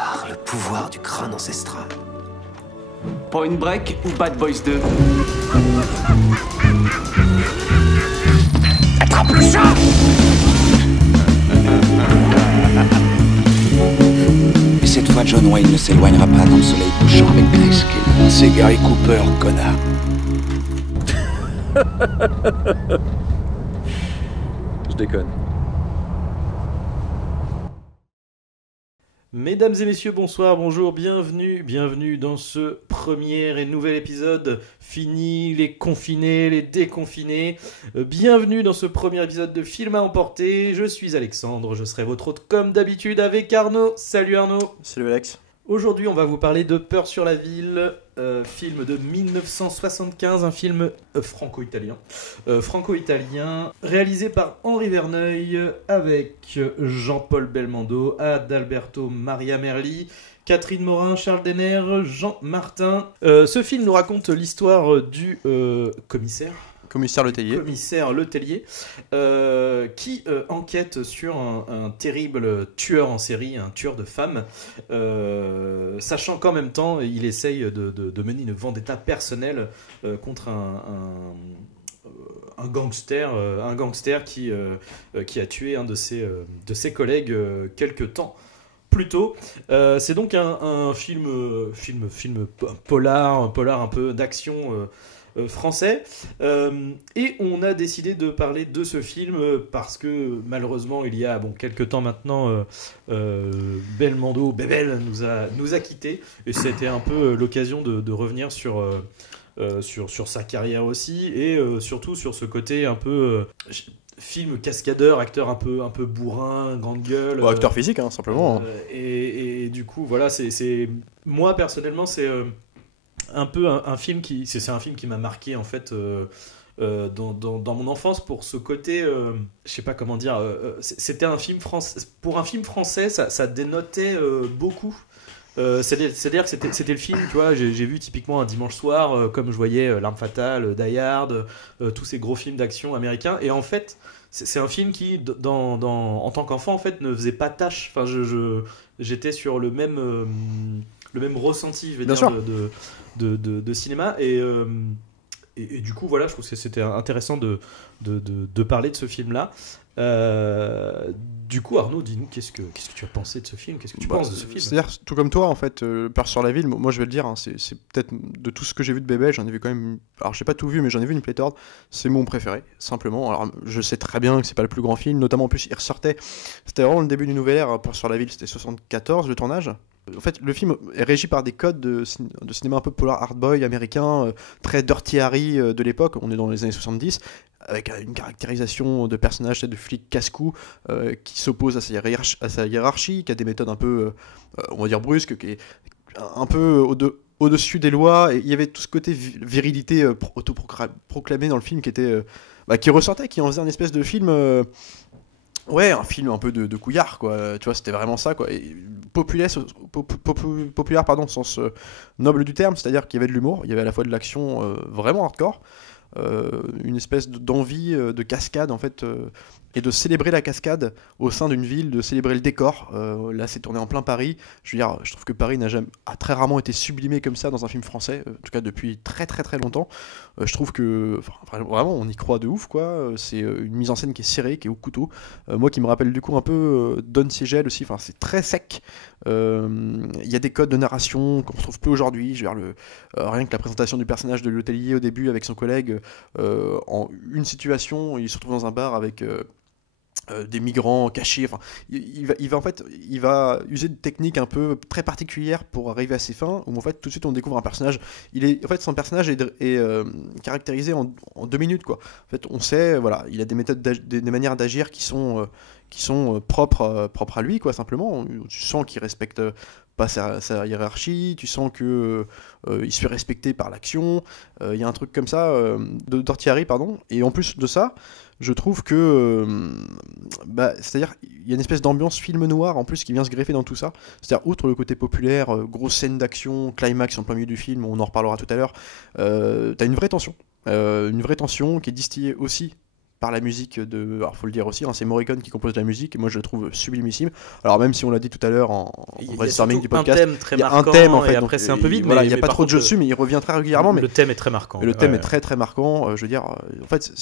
par le pouvoir du crâne ancestral. Point Break ou Bad Boys 2? Attrape le chat! Et cette fois, John Wayne ne s'éloignera pas dans le soleil couchant avec Grayskull. C'est Gary Cooper, connard. Je déconne. Mesdames et messieurs, bonsoir, bonjour, bienvenue dans ce premier et nouvel épisode. Fini les confinés, les déconfinés. Bienvenue dans ce premier épisode de Film à emporter. Je suis Alexandre, je serai votre hôte comme d'habitude avec Arnaud. Salut Arnaud. Salut Alex. Aujourd'hui, on va vous parler de Peur sur la ville, film de 1975, un film franco-italien, réalisé par Henri Verneuil, avec Jean-Paul Belmondo, Adalberto Maria Merli, Catherine Morin, Charles Denner, Jean Martin. Ce film nous raconte l'histoire du commissaire Letellier, qui enquête sur un terrible tueur en série, un tueur de femmes, sachant qu'en même temps, il essaye de mener une vendetta personnelle contre un gangster qui a tué un de ses collègues quelque temps plus tôt. C'est donc un film polar un peu d'action français, et on a décidé de parler de ce film parce que malheureusement il y a quelques temps maintenant Belmondo nous a quittés, et c'était un peu l'occasion de revenir sur sa carrière aussi, et surtout sur ce côté un peu film cascadeur, acteur un peu bourrin, grande gueule, Acteur physique simplement. Et du coup voilà, c'est moi personnellement c'est un peu un film c'est un film qui m'a marqué en fait dans mon enfance, pour ce côté je sais pas comment dire, c'était un film français. Pour un film français, ça dénotait beaucoup. C'est-à-dire que c'était le film, tu vois, j'ai vu typiquement un dimanche soir, comme je voyais L'Arme Fatale, Die Hard, tous ces gros films d'action américains, et en fait c'est un film qui en tant qu'enfant en fait ne faisait pas tâche. Enfin j'étais sur le même ressenti, je vais dire, de cinéma, et du coup voilà, je trouve que c'était intéressant de parler de ce film là. Du coup Arnaud, dis-nous, qu'est-ce que tu as pensé de ce film, qu'est-ce que tu penses de ce film? C'est-à-dire, tout comme toi en fait, Peur sur la ville, moi je vais le dire, c'est peut-être de tout ce que j'ai vu de Bébé, j'en ai vu quand même, alors j'ai pas tout vu mais j'en ai vu une pléthore, c'est mon préféré simplement. Alors je sais très bien que c'est pas le plus grand film, notamment en plus il ressortait, c'était vraiment le début d'une nouvelle ère. Peur sur la ville, c'était 74 le tournage. En fait, le film est régi par des codes de cinéma un peu polar hardboy américain, très Dirty Harry de l'époque. On est dans les années 70, avec une caractérisation de personnage de flic casse-cou qui s'oppose à sa hiérarchie, qui a des méthodes un peu, on va dire, brusques, qui est un peu au-dessus des lois. Et il y avait tout ce côté virilité autoproclamé dans le film qui ressortait, qui en faisait une espèce de film... Ouais, un film un peu de couillard, quoi. Tu vois, c'était vraiment ça, quoi. Et populaire, au sens noble du terme, c'est-à-dire qu'il y avait de l'humour, il y avait à la fois de l'action vraiment hardcore, une espèce d'envie de cascade, en fait, et de célébrer la cascade au sein d'une ville, de célébrer le décor. Là, c'est tourné en plein Paris. Je veux dire, je trouve que Paris a très rarement été sublimé comme ça dans un film français, en tout cas depuis très très très longtemps. Je trouve que vraiment on y croit de ouf, quoi. C'est une mise en scène qui est serrée, qui est au couteau. Moi qui me rappelle du coup un peu Don Siegel aussi, enfin c'est très sec. Il y a des codes de narration qu'on retrouve plus aujourd'hui. Je veux dire, rien que la présentation du personnage de Letellier au début avec son collègue, en une situation, il se retrouve dans un bar avec des migrants cachés. Enfin, il va user de techniques un peu très particulières pour arriver à ses fins, où en fait tout de suite on découvre un personnage. Son personnage est caractérisé en 2 minutes, quoi. En fait, on sait, voilà, il a des méthodes, des manières d'agir qui sont propres à lui, quoi, simplement. Tu sens qu'il respecte pas sa hiérarchie, tu sens que il se fait respecter par l'action. Il y a un truc comme ça de Dortiari, pardon. Et en plus de ça, je trouve que c'est-à-dire il y a une espèce d'ambiance film noir en plus qui vient se greffer dans tout ça. C'est-à-dire, outre le côté populaire, grosse scène d'action, climax en plein milieu du film, on en reparlera tout à l'heure, t'as une vraie tension qui est distillée aussi par la musique de... Alors faut le dire aussi, hein, c'est Morricone qui compose la musique, et moi je le trouve sublimissime. Alors même si on l'a dit tout à l'heure en brainstorming du podcast, un thème très il y a marquant, un thème en fait. et après c'est un peu vide, voilà, il n'y a mais pas par trop de jeu contre, dessus, mais il revient très régulièrement. Mais le thème est très marquant. et le thème est très très marquant. Je veux dire, en fait,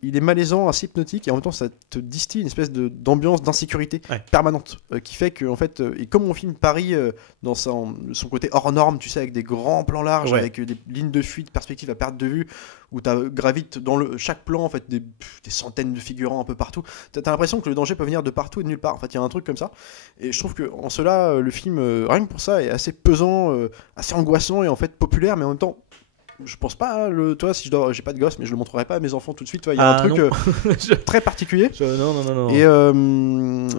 il est malaisant, assez hypnotique, et en même temps ça te distille une espèce d'ambiance d'insécurité permanente, qui fait que en fait, et comme mon film parie dans son côté hors norme, tu sais, avec des grands plans larges, avec des lignes de fuite, perspectives à perte de vue, où tu gravites dans chaque plan en fait des centaines de figurants un peu partout. T'as l'impression que le danger peut venir de partout et de nulle part. En fait, il y a un truc comme ça. Et je trouve que en cela, le film, rien que pour ça, est assez pesant, assez angoissant et en fait populaire, mais en même temps. Je pense pas, toi, si j'ai pas de gosse, mais je le montrerai pas à mes enfants tout de suite. Il y a un truc très particulier. Non. Et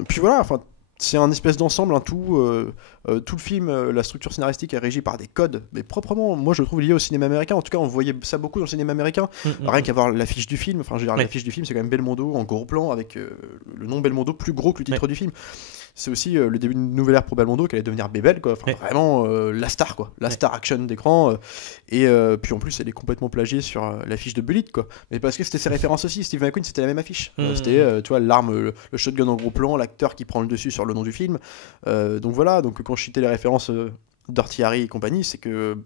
puis voilà, enfin. C'est un espèce d'ensemble, un tout. Tout le film, la structure scénaristique est régie par des codes, mais proprement, moi je le trouve lié au cinéma américain. En tout cas, on voyait ça beaucoup dans le cinéma américain. Rien qu'à voir l'affiche du film. Enfin, je veux dire, l'affiche du film, c'est quand même Belmondo en gros plan avec le nom Belmondo plus gros que le titre du film. C'est aussi le début d'une nouvelle ère pour Belmondo, qui allait devenir Bébel, quoi. Enfin, vraiment la star, quoi. La star action d'écran. Et puis en plus, elle est complètement plagiée sur l'affiche de Bullitt, quoi. Mais parce que c'était ses références aussi. Steve McQueen, c'était la même affiche. C'était, tu vois, l'arme, le shotgun en gros plan, l'acteur qui prend le dessus sur le nom du film. Donc voilà, donc quand je citais les références Dirty Harry et compagnie, c'est que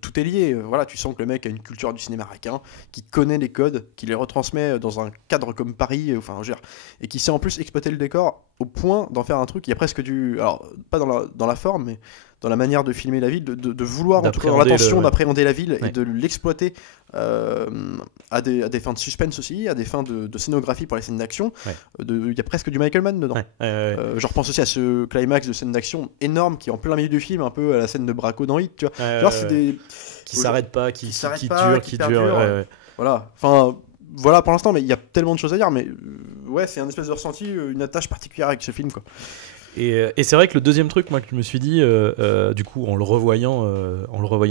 tout est lié. Voilà, tu sens que le mec a une culture du cinéma américain, qui connaît les codes, qui les retransmet dans un cadre comme Paris, enfin, et qui sait en plus exploiter le décor au point d'en faire un truc. Il y a presque alors pas dans la forme, mais dans la manière de filmer la ville, de vouloir, en tout cas dans l'intention d'appréhender la ville et de l'exploiter à des fins de suspense aussi, à des fins de scénographie pour les scènes d'action. Il y a presque du Michael Mann dedans. Je repense aussi à ce climax de scène d'action énorme qui est en plein milieu du film, un peu à la scène de Braco dans Hit, tu vois. Genre, c'est des... qui s'arrête pas, qui dure. Voilà, enfin... Voilà pour l'instant, mais il y a tellement de choses à dire, mais c'est un espèce de ressenti, une attache particulière avec ce film, quoi. Et c'est vrai que le deuxième truc, moi, que je me suis dit, du coup, en le revoyant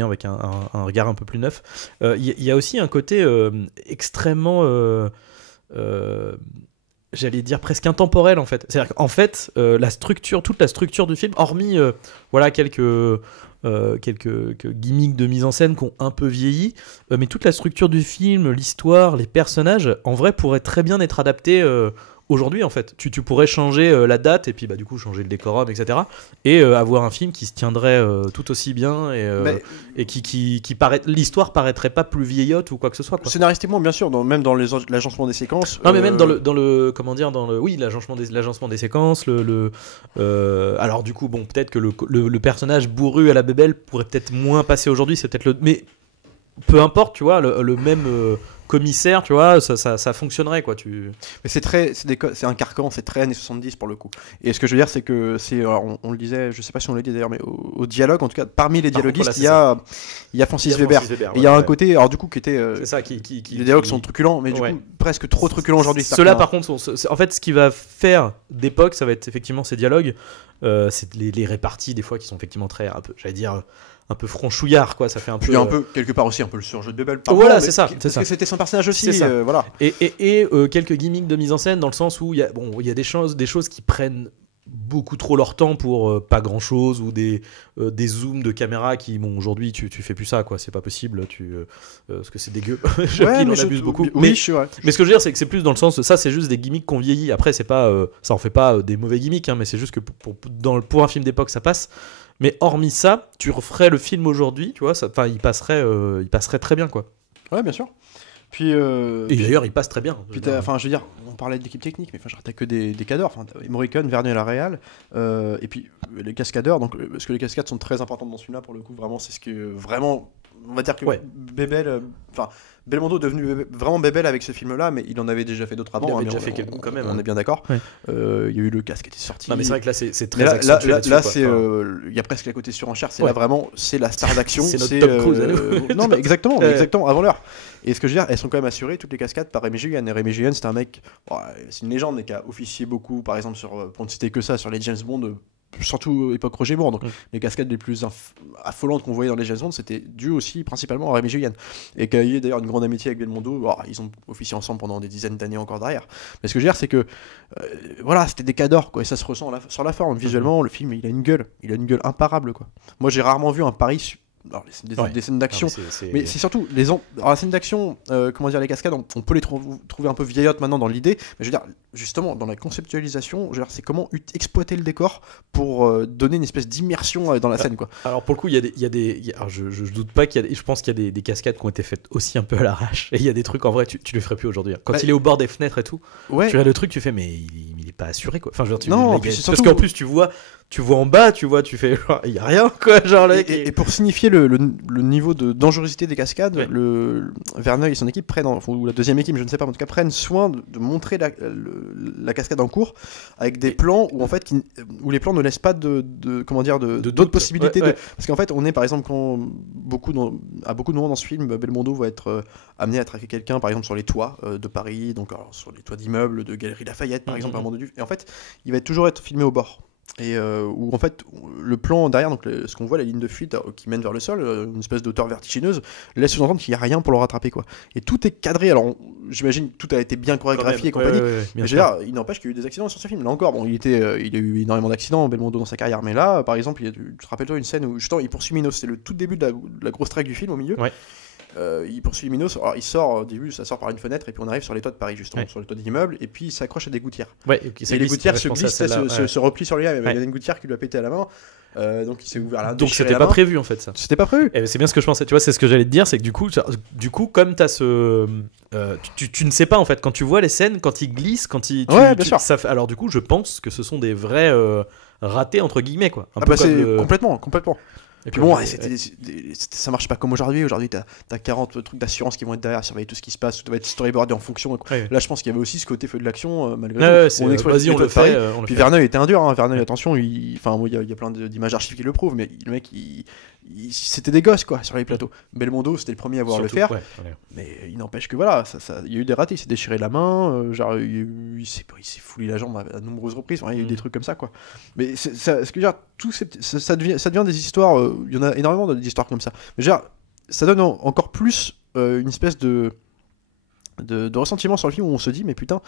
avec un regard un peu plus neuf, il y a aussi un côté extrêmement, j'allais dire presque intemporel, en fait. C'est-à-dire qu'en fait, toute la structure du film, hormis quelques gimmicks de mise en scène qui ont un peu vieilli, mais toute la structure du film, l'histoire, les personnages, en vrai, pourrait très bien être adaptée aujourd'hui, en fait. Tu pourrais changer la date et puis du coup changer le décorum, etc. Et avoir un film qui se tiendrait tout aussi bien et qui l'histoire paraîtrait pas plus vieillotte ou quoi que ce soit, quoi. Scénaristiquement, bien sûr, même dans l'agencement des séquences. Non, mais même l'agencement des séquences, alors du coup, bon, peut-être que le personnage bourru à la bébelle pourrait peut-être moins passer aujourd'hui, c'est peut-être mais peu importe, tu vois, le même commissaire, tu vois, ça fonctionnerait, quoi. Mais c'est un carcan, c'est très années 70 pour le coup. Et ce que je veux dire, c'est que on le disait, je sais pas si on l'a dit d'ailleurs, mais au dialogue, en tout cas, parmi les dialoguistes, il y a Francis Weber. Il y a un côté, alors du coup, qui était. C'est ça, les dialogues sont truculents, mais du coup, presque trop truculents aujourd'hui. Ceux-là, par contre, en fait, ce qui va faire d'époque, ça va être effectivement ces dialogues. C'est les réparties, des fois, qui sont effectivement très, un peu, j'allais dire, un peu franchouillard, quoi. Ça fait un peu. Il y a un peu, quelque part aussi, un peu le surjeu de Bebel. Voilà, c'est ça. Parce que c'était son personnage aussi. Voilà. Et quelques gimmicks de mise en scène, dans le sens où il y a des choses qui prennent beaucoup trop leur temps pour pas grand chose, ou des zooms de caméra qui, aujourd'hui tu fais plus ça, quoi. C'est pas possible, parce que c'est dégueu. Il en abuse beaucoup. Mais ce que je veux dire, c'est que c'est plus dans le sens, ça c'est juste des gimmicks qu'on vieillit. Après, c'est pas ça en fait pas des mauvais gimmicks, hein, mais c'est juste que pour un film d'époque ça passe. Mais hormis ça, tu referais le film aujourd'hui, tu vois, il passerait très bien, quoi. Ouais, bien sûr. Puis et d'ailleurs, il passe très bien. Puis je veux dire, on parlait d'équipe technique, mais t'as que des cadors. Morricone, Vernier à la réal, et puis les cascadeurs. Donc, parce que les cascades sont très importantes dans ce film-là, pour le coup. Vraiment, c'est ce que vraiment, on va dire que Bebel, Belmondo est devenu vraiment Bebel avec ce film-là, mais il en avait déjà fait d'autres avant. Il avait déjà fait quelques quand même. On est bien d'accord. Il y a eu le casque qui était sorti. Non, mais c'est vrai que là, c'est très accentué là-dessus. Là, c'est il y a presque la côté surenchère. C'est là vraiment, c'est la star d'action. C'est notre Tom Cruise à nous. Non, mais exactement, avant l'heure. Et ce que je veux dire, elles sont quand même assurées, toutes les cascades, par Rémi Julian. Et Rémi Julian, c'est un mec, c'est une légende, mais qui a officié beaucoup, par exemple, pour ne citer que ça, sur les James Bond, surtout époque Roger Moore. Donc les cascades les plus affolantes qu'on voyait dans les James Bond, c'était dû aussi principalement à Rémi Julian. Et qu'il y a d'ailleurs une grande amitié avec Belmondo. Ils ont officié ensemble pendant des dizaines d'années encore derrière. Mais ce que je veux dire, c'est que c'était des cadors, quoi. Et ça se ressent sur la forme. Visuellement, le film, il a une gueule imparable, quoi. Moi, j'ai rarement vu un pari alors, des scènes d'action, c'est- mais c'est surtout alors, la scène d'action, comment dire, les cascades, on peut les trouver un peu vieillottes maintenant dans l'idée, mais je veux dire, justement, dans la conceptualisation, je veux dire, c'est comment exploiter le décor pour donner une espèce d'immersion dans la scène, quoi. Alors pour le coup, il y a des alors je doute pas qu'il y a je pense qu'il y a des cascades qui ont été faites aussi un peu à l'arrache. Et il y a des trucs en vrai, tu le ferais plus aujourd'hui. Quand Ouais. il est au bord des fenêtres et tout, Ouais. tu regardes le truc, tu fais mais il est pas assuré quoi. Enfin je veux dire, Non, le puis gars- c'est parce surtout- qu'en plus tu vois en bas, tu fais genre, il y a rien quoi, genre là. Et pour signifier le niveau de dangerosité des cascades, Ouais. Verneuil et son équipe prennent, ou la deuxième équipe, je ne sais pas, mais en tout cas prennent soin de montrer la cascade en cours avec des plans où en fait où les plans ne laissent pas comment dire d'autres doute. possibilités. Ouais, ouais. Parce qu'en fait, on est par exemple à beaucoup de moments dans ce film, Belmondo va être amené à traquer quelqu'un, par exemple sur les toits de Paris, donc alors, sur les toits d'immeubles, de Galerie Lafayette par exemple, à un moment donné. Et en fait, il va toujours être filmé au bord. Et où en fait le plan derrière, donc ce qu'on voit, la ligne de fuite qui mène vers le sol, une espèce d'auteur vertigineuse, laisse sous-entendre qu'il n'y a rien pour le rattraper, quoi. Et tout est cadré, alors j'imagine tout a été bien chorégraphié et compagnie. Bien Mais je sûr. veux dire, il n'empêche qu'il y a eu des accidents sur ce film. Là encore, bon, il a eu énormément d'accidents, Belmondo, dans sa carrière, mais là, par exemple, tu te rappelles-toi une scène où justement il poursuit Minos, c'est le tout début de la grosse traque du film au milieu. Ouais. Il poursuit Minos, alors il sort au début, ça sort par une fenêtre, et puis on arrive sur les toits de Paris, justement, Ouais. sur les toits d'immeubles, et puis il s'accroche à des gouttières. Ouais, ok, ça Et les glisse, gouttières ouais, se je pensais à glissent, celle-là, ouais. se replient sur lui-même. Il y Ouais. avait une gouttière qui lui a pété à la main, donc il s'est ouvert la Donc déchiré c'était la pas main. prévu en fait ça. C'était pas prévu. Et c'est bien ce que je pensais, tu vois, c'est ce que j'allais te dire, c'est que du coup comme t'as tu ne sais pas en fait, quand tu vois les scènes, quand ils glissent, Ouais, bien sûr. alors du coup je pense que ce sont des vrais ratés entre guillemets quoi. Un Ah peu bah comme c'est le- complètement. et Puis comme bon, le- ça marche pas comme aujourd'hui. Aujourd'hui, t'as 40 trucs d'assurance qui vont être derrière, surveiller tout ce qui se passe, tout va être storyboardé en fonction. Ouais. Là, je pense qu'il y avait aussi ce côté feu de l'action, malgré Ouais, tout. ouais, c'est- On exploite vas-y, on les le toits de fait. Paris. On le Puis fait. Verneuil était un dur, hein. Verneuil, attention, il y a plein d'images archives qui le prouvent, mais le mec, c'était des gosses quoi sur les plateaux. Belmondo, c'était le premier à voir Surtout, le faire, ouais, ouais. mais il n'empêche que voilà, il y a eu des ratés, il s'est déchiré la main, genre il s'est foulé la jambe à de nombreuses reprises, enfin, il y a eu des trucs comme ça quoi. Mais ce que je veux dire, ça devient des histoires, il y en a énormément d'histoires comme ça. Mais je veux dire, ça donne encore plus une espèce de ressentiment sur le film où on se dit mais putain,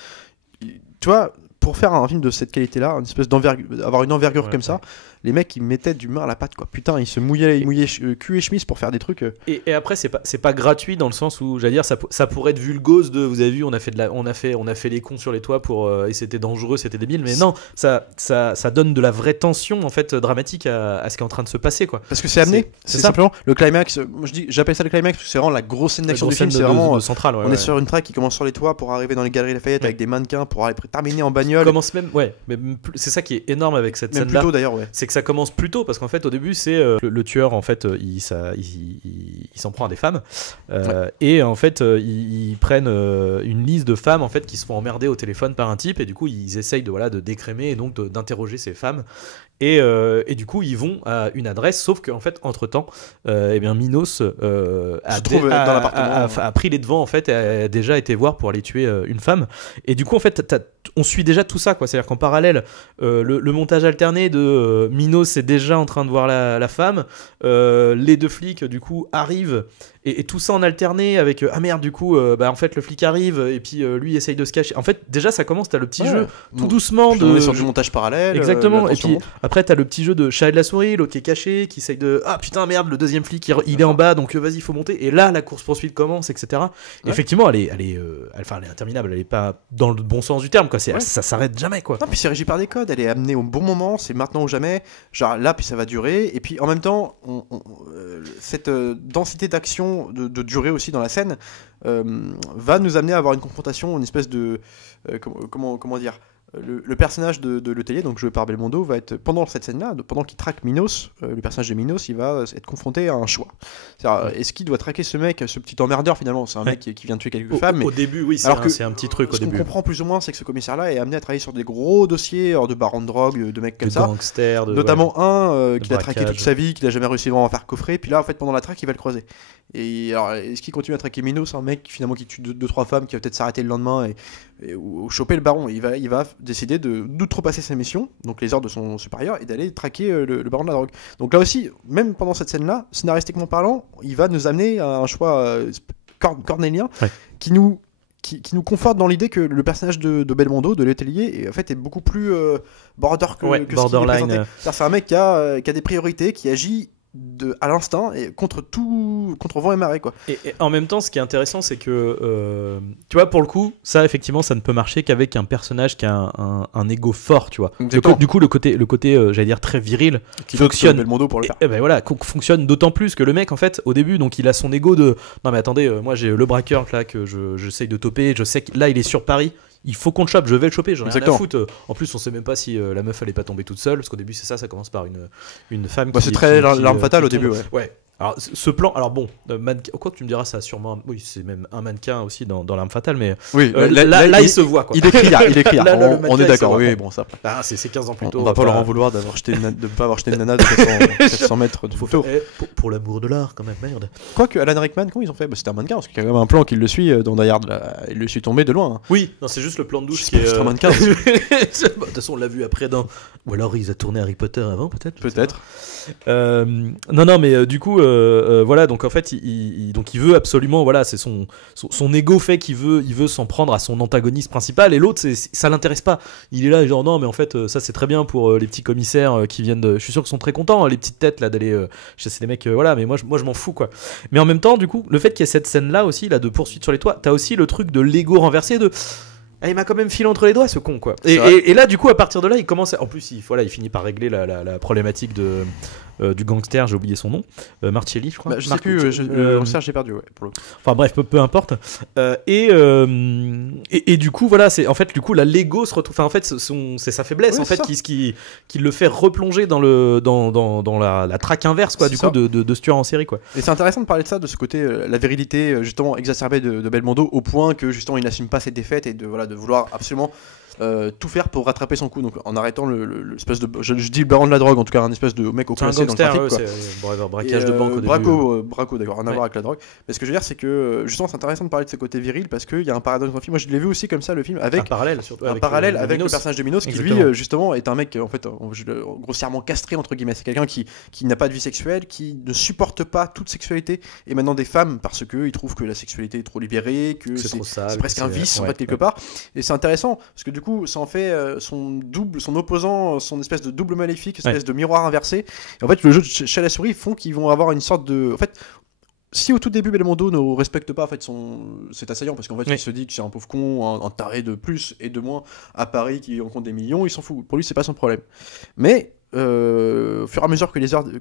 tu vois, pour faire un film de cette qualité-là, une espèce avoir une envergure Ouais, comme ça, les mecs ils mettaient du main à la pâte quoi. Putain, ils se mouillaient cul et chemise pour faire des trucs. Et après c'est pas gratuit dans le sens où j'allais dire ça pourrait être vulgose de vous avez vu on a fait les cons sur les toits pour et c'était dangereux, c'était débile, mais non, ça donne de la vraie tension en fait dramatique à ce qui est en train de se passer quoi. Parce que c'est amené, c'est ça. simplement le climax. Moi j'appelle ça le climax parce que c'est vraiment la grosse scène d'action du film. C'est vraiment centrale. on est sur une track qui commence sur les toits pour arriver dans les galeries Lafayette avec des mannequins pour aller terminer en bagnole. Commence même mais c'est ça qui est énorme avec cette Même scène plus là. tôt d'ailleurs, ouais. C'est que ça commence plus tôt parce qu'en fait au début c'est le tueur en fait il s'en prend à des femmes et en fait ils prennent une liste de femmes en fait qui se font emmerder au téléphone par un type et du coup ils essayent de décrémer et donc d'interroger ces femmes et du coup ils vont à une adresse sauf qu'en fait entre temps eh bien Minos Se trouve dans l'appartement. a pris les devants en fait et a déjà été voir pour aller tuer une femme et du coup en fait on suit déjà tout ça quoi, c'est à dire qu'en parallèle le montage alterné de Minos est déjà en train de voir la femme, les deux flics du coup arrivent et tout ça en alterné avec ah merde du coup en fait le flic arrive et puis lui essaye de se cacher. En fait déjà ça commence, t'as le petit jeu tout doucement Puis on est sur du montage parallèle. Exactement, la et tension puis monte. après t'as le petit jeu de chat et de la souris, l'autre qui est caché, qui essaye de ah putain merde le deuxième flic il est en bas donc vas-y faut monter et là la course poursuite commence etc. Ouais. Effectivement elle est interminable, elle est pas dans le bon sens du terme quoi, Ouais. ça s'arrête jamais quoi. Non, puis c'est régi par des codes, elle est amenée au bon moment, c'est maintenant ou jamais, genre là, puis ça va durer, et puis en même temps, cette densité d'action, de durée aussi dans la scène, va nous amener à avoir une confrontation, une espèce de... comment dire le personnage de Letellier, donc joué par Belmondo, va être, pendant cette scène-là, pendant qu'il traque Minos, le personnage de Minos, il va être confronté à un choix. C'est-à-dire, est-ce qu'il doit traquer ce mec, ce petit emmerdeur finalement, c'est un mec qui vient de tuer quelques femmes, mais Au début oui, alors c'est un petit truc au ce qu'on début. comprend plus ou moins, c'est que ce commissaire-là est amené à travailler sur des gros dossiers de barons de drogue, de mecs comme De ça. gangsters, Notamment un qu'il a braquage. traqué toute sa vie, qu'il a jamais réussi vraiment à faire coffrer. Puis là, en fait, pendant la traque, il va le croiser. Et alors, est-ce qu'il continue à traquer Minos, un mec finalement qui tue 2-3 femmes, qui va peut-être s'arrêter le lendemain ou choper le baron. Il va décider d'outrepasser sa mission, donc les ordres de son supérieur, et d'aller traquer le baron de la drogue. Donc là aussi, même pendant cette scène-là, scénaristiquement parlant, il va nous amener à un choix cornélien qui nous conforte dans l'idée que le personnage de Belmondo, de Letellier, en fait, est beaucoup plus border que ce qu'il est borderline. présenté. C'est un mec qui a des priorités, qui agit à l'instinct et contre vent et marée, quoi. Et en même temps, ce qui est intéressant, c'est que tu vois, pour le coup, ça effectivement, ça ne peut marcher qu'avec un personnage qui a un ego fort, tu vois. Du coup, le côté, j'allais dire très viril, Qui fonctionne. Belmondo pour le faire. Et ben voilà, fonctionne d'autant plus que le mec, en fait, au début, donc il a son ego de non mais attendez, moi j'ai le braqueur là que j'essaye de toper, je sais que là il est sur Paris. Il faut qu'on le chope, je vais le choper, j'en ai rien à foutre. En plus, on sait même pas si la meuf allait pas tomber toute seule, parce qu'au début, c'est ça commence par une femme c'est très l'arme fatale au début, ouais. Ouais. Alors, ce plan, alors bon, quoi que tu me diras, ça a sûrement. Oui, c'est même un mannequin aussi dans l'arme fatale, mais. Oui, là, il se voit, quoi. Il écrit là. Là, on est d'accord, oui, bon, ça. Ah, c'est 15 ans plus tôt. On va pas leur en vouloir de ne pas avoir jeté une nana de 400 mètres de photo. Pour l'amour de l'art, quand même, merde. Quoique, Alan Rickman, comment ils ont fait ? C'était un mannequin, parce qu'il y a quand même un plan qui le suit dans Die Hard, là. Il le suit tomber de loin. Oui, non, c'est juste le plan de douche qui est. C'est un mannequin. De toute façon, on l'a vu après dans. Ou alors, ils ont tourné Harry Potter avant, peut-être. Peut-être. Non, mais du coup, voilà, donc en fait, il veut absolument, voilà, c'est son ego fait qu'il veut s'en prendre à son antagoniste principal, et l'autre, ça l'intéresse pas. Il est là, genre, non, mais en fait, ça c'est très bien pour les petits commissaires qui viennent je suis sûr qu'ils sont très contents, les petites têtes là d'aller chasser des mecs, voilà, mais moi je m'en fous, quoi. Mais en même temps, du coup, le fait qu'il y ait cette scène là aussi, là, de poursuite sur les toits, t'as aussi le truc de l'ego renversé de. Ah, il m'a quand même filé entre les doigts, ce con, quoi. Et là, du coup, à partir de là, il commence. En plus, il finit par régler la problématique du gangster, j'ai oublié son nom, Marcelli, je crois. Je sais plus, le gangster, j'ai perdu, ouais, pour le coup. Enfin bref, peu importe. Et du coup, voilà, c'est en fait, du coup, là, l'ego se retrouve. Enfin, en fait, c'est sa faiblesse, en fait, qui le fait replonger dans la traque inverse, quoi, du coup, de ce tueur en série, quoi. Et c'est intéressant de parler de ça, de ce côté, la virilité, justement, exacerbée de Belmondo, au point que, justement, il n'assume pas ses défaites et de vouloir absolument tout faire pour rattraper son coup, donc en arrêtant l'espèce de, je dis le baron de la drogue, en tout cas un espèce de mec au classé dans le trafic, quoi. C'est braquage de banque au début. Braco, d'accord, rien à voir avec la drogue. Mais ce que je veux dire, c'est que justement c'est intéressant de parler de ce côté viril, parce qu'il y a un paradoxe dans le film. Moi je l'ai vu aussi comme ça, le film, avec un parallèle surtout, avec le personnage de Minos, qui lui justement est un mec en fait grossièrement castré entre guillemets. C'est quelqu'un qui n'a pas de vie sexuelle, qui ne supporte pas toute sexualité, et maintenant des femmes, parce que il trouve que la sexualité est trop libérée, que c'est presque un vice en fait quelque part. Et c'est intéressant parce que du coup ça en fait son opposant, son espèce de double maléfique, espèce de miroir inversé. Et en fait, le jeu de chat à la souris font qu'ils vont avoir une sorte de. En fait, si au tout début Belmondo ne respecte pas en fait cet assaillant, parce qu'en fait il se dit que c'est un pauvre con, un taré de plus et de moins à Paris qui rencontre des millions, il s'en fout. Pour lui, c'est pas son problème. Mais au fur et à mesure que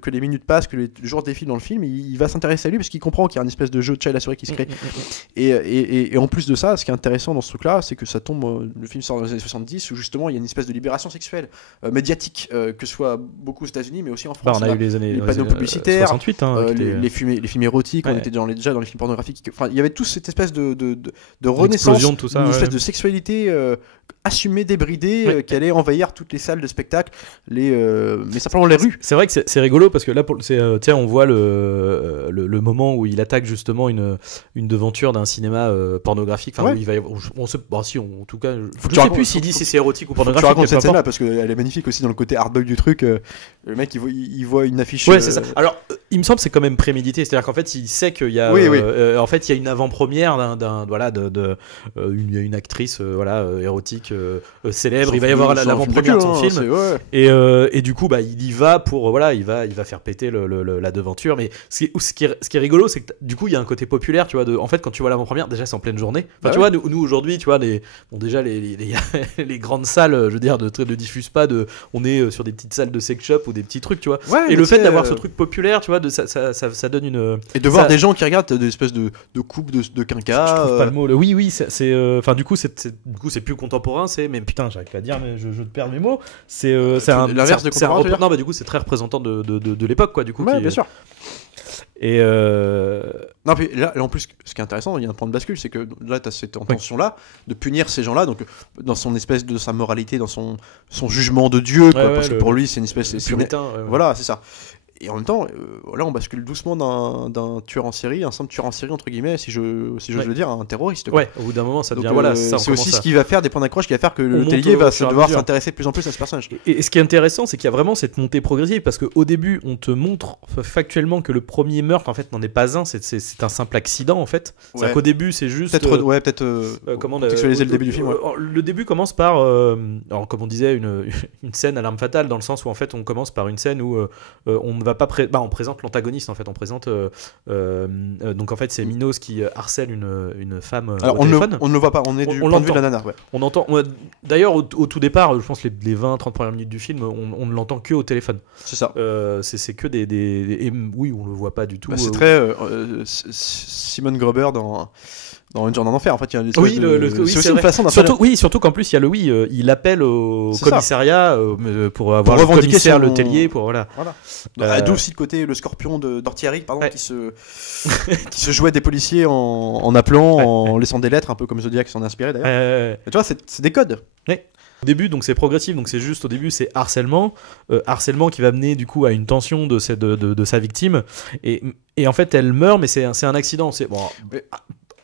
les minutes passent, que les jours défilent dans le film, il va s'intéresser à lui parce qu'il comprend qu'il y a une espèce de jeu de chat à la souris qui se crée. Et en plus de ça, ce qui est intéressant dans ce truc-là, c'est que ça tombe. Le film sort dans les années 70 où justement il y a une espèce de libération sexuelle médiatique, que ce soit beaucoup aux États-Unis, mais aussi en France. On a eu les panneaux publicitaires, 68, les films érotiques, on était déjà dans les films pornographiques. Enfin, il y avait toute cette espèce de renaissance, de tout ça, une espèce de sexualité assumée, débridée, qui allait envahir toutes les salles de spectacle, mais simplement les rues. C'est vrai que c'est rigolo parce que là, on voit le moment où il attaque justement une devanture d'un cinéma pornographique. Enfin, où il va, en tout cas, je sais plus s'il dit si c'est érotique ou pornographique. Tu racontes cette scène-là parce qu'elle est magnifique aussi dans le côté hardboiled du truc. Le mec, il voit une affiche. Ouais, c'est ça. Alors, il me semble que c'est quand même prémédité. C'est-à-dire qu'en fait, il sait qu'il y a, en fait, il y a une avant-première une actrice, érotique célèbre. Il va y avoir l'avant-première de son film. Et du coup, il y va pour il va faire péter la devanture. Mais ce qui est rigolo, c'est que du coup, il y a un côté populaire, tu vois. En fait, quand tu vois l'avant-première, déjà c'est en pleine journée. Enfin, tu vois, nous aujourd'hui, tu vois, déjà les grandes salles, je veux dire, ne diffusent pas on est sur des petites salles de sex shop ou des petits trucs, tu vois. Ouais, et le fait d'avoir ce truc populaire, tu vois, ça donne une. Et de voir des gens qui regardent des espèces de coupes de quinca. Je trouve pas le mot. Oui, c'est. Enfin, du coup, c'est plus contemporain. Mais putain, j'arrive pas à dire, mais je te perds mes mots. C'est l'inverse de contemporain. Non, du coup, c'est très représentant de l'époque, quoi. Du coup, bien sûr. Et non, puis là, en plus, ce qui est intéressant, il y a un point de bascule, c'est que là, tu as cette intention-là de punir ces gens-là, donc dans son espèce de sa moralité, dans son jugement de Dieu, quoi, parce que pour lui, c'est une espèce de puritain. Voilà, c'est ça. Et en même temps, là, on bascule doucement d'un tueur en série, un simple tueur en série, entre guillemets, si j'ose le dire, un terroriste, quoi. Ouais, au bout d'un moment, ça devient. Donc, c'est aussi ce qui va faire des points d'accroche, qui va faire que le Tellier va devoir s'intéresser de plus en plus à ce personnage. Et ce qui est intéressant, c'est qu'il y a vraiment cette montée progressive, parce qu'au début, on te montre factuellement que le premier meurtre, en fait, n'en est pas un, c'est un simple accident, en fait. C'est-à-dire qu'au début, c'est juste. Comment contextualiser le début du film. Le début commence par, alors, comme on disait, une scène à l'arme fatale, dans le sens où, en fait, on commence par une scène où on va va pas on présente l'antagoniste en fait, on présente donc en fait c'est Minos qui harcèle une femme Alors au téléphone. on ne le voit pas, on est du point de vue de la nana. Ouais. On entend d'ailleurs au tout départ, je pense les 20-30 premières minutes du film, on ne l'entend que au téléphone. C'est ça. C'est que et oui, on le voit pas du tout. Bah, c'est très Simon Gruber dans Une journée en enfer. En fait, il y a une oui, c'est aussi une façon d'un surtout qu'en plus il y a le il appelle au C'est commissariat pour avoir le revendiquer commissaire, son- le tellier, pour voilà. D'où aussi le côté le scorpion d'Ortieri, pardon, qui se jouait des policiers en appelant, en laissant des lettres, un peu comme Zodiac s'en est inspiré d'ailleurs. Mais tu vois, c'est des codes. Au début, donc c'est progressif, donc c'est juste au début c'est harcèlement qui va mener du coup à une tension de sa victime et en fait elle meurt, mais c'est un accident. C'est bon.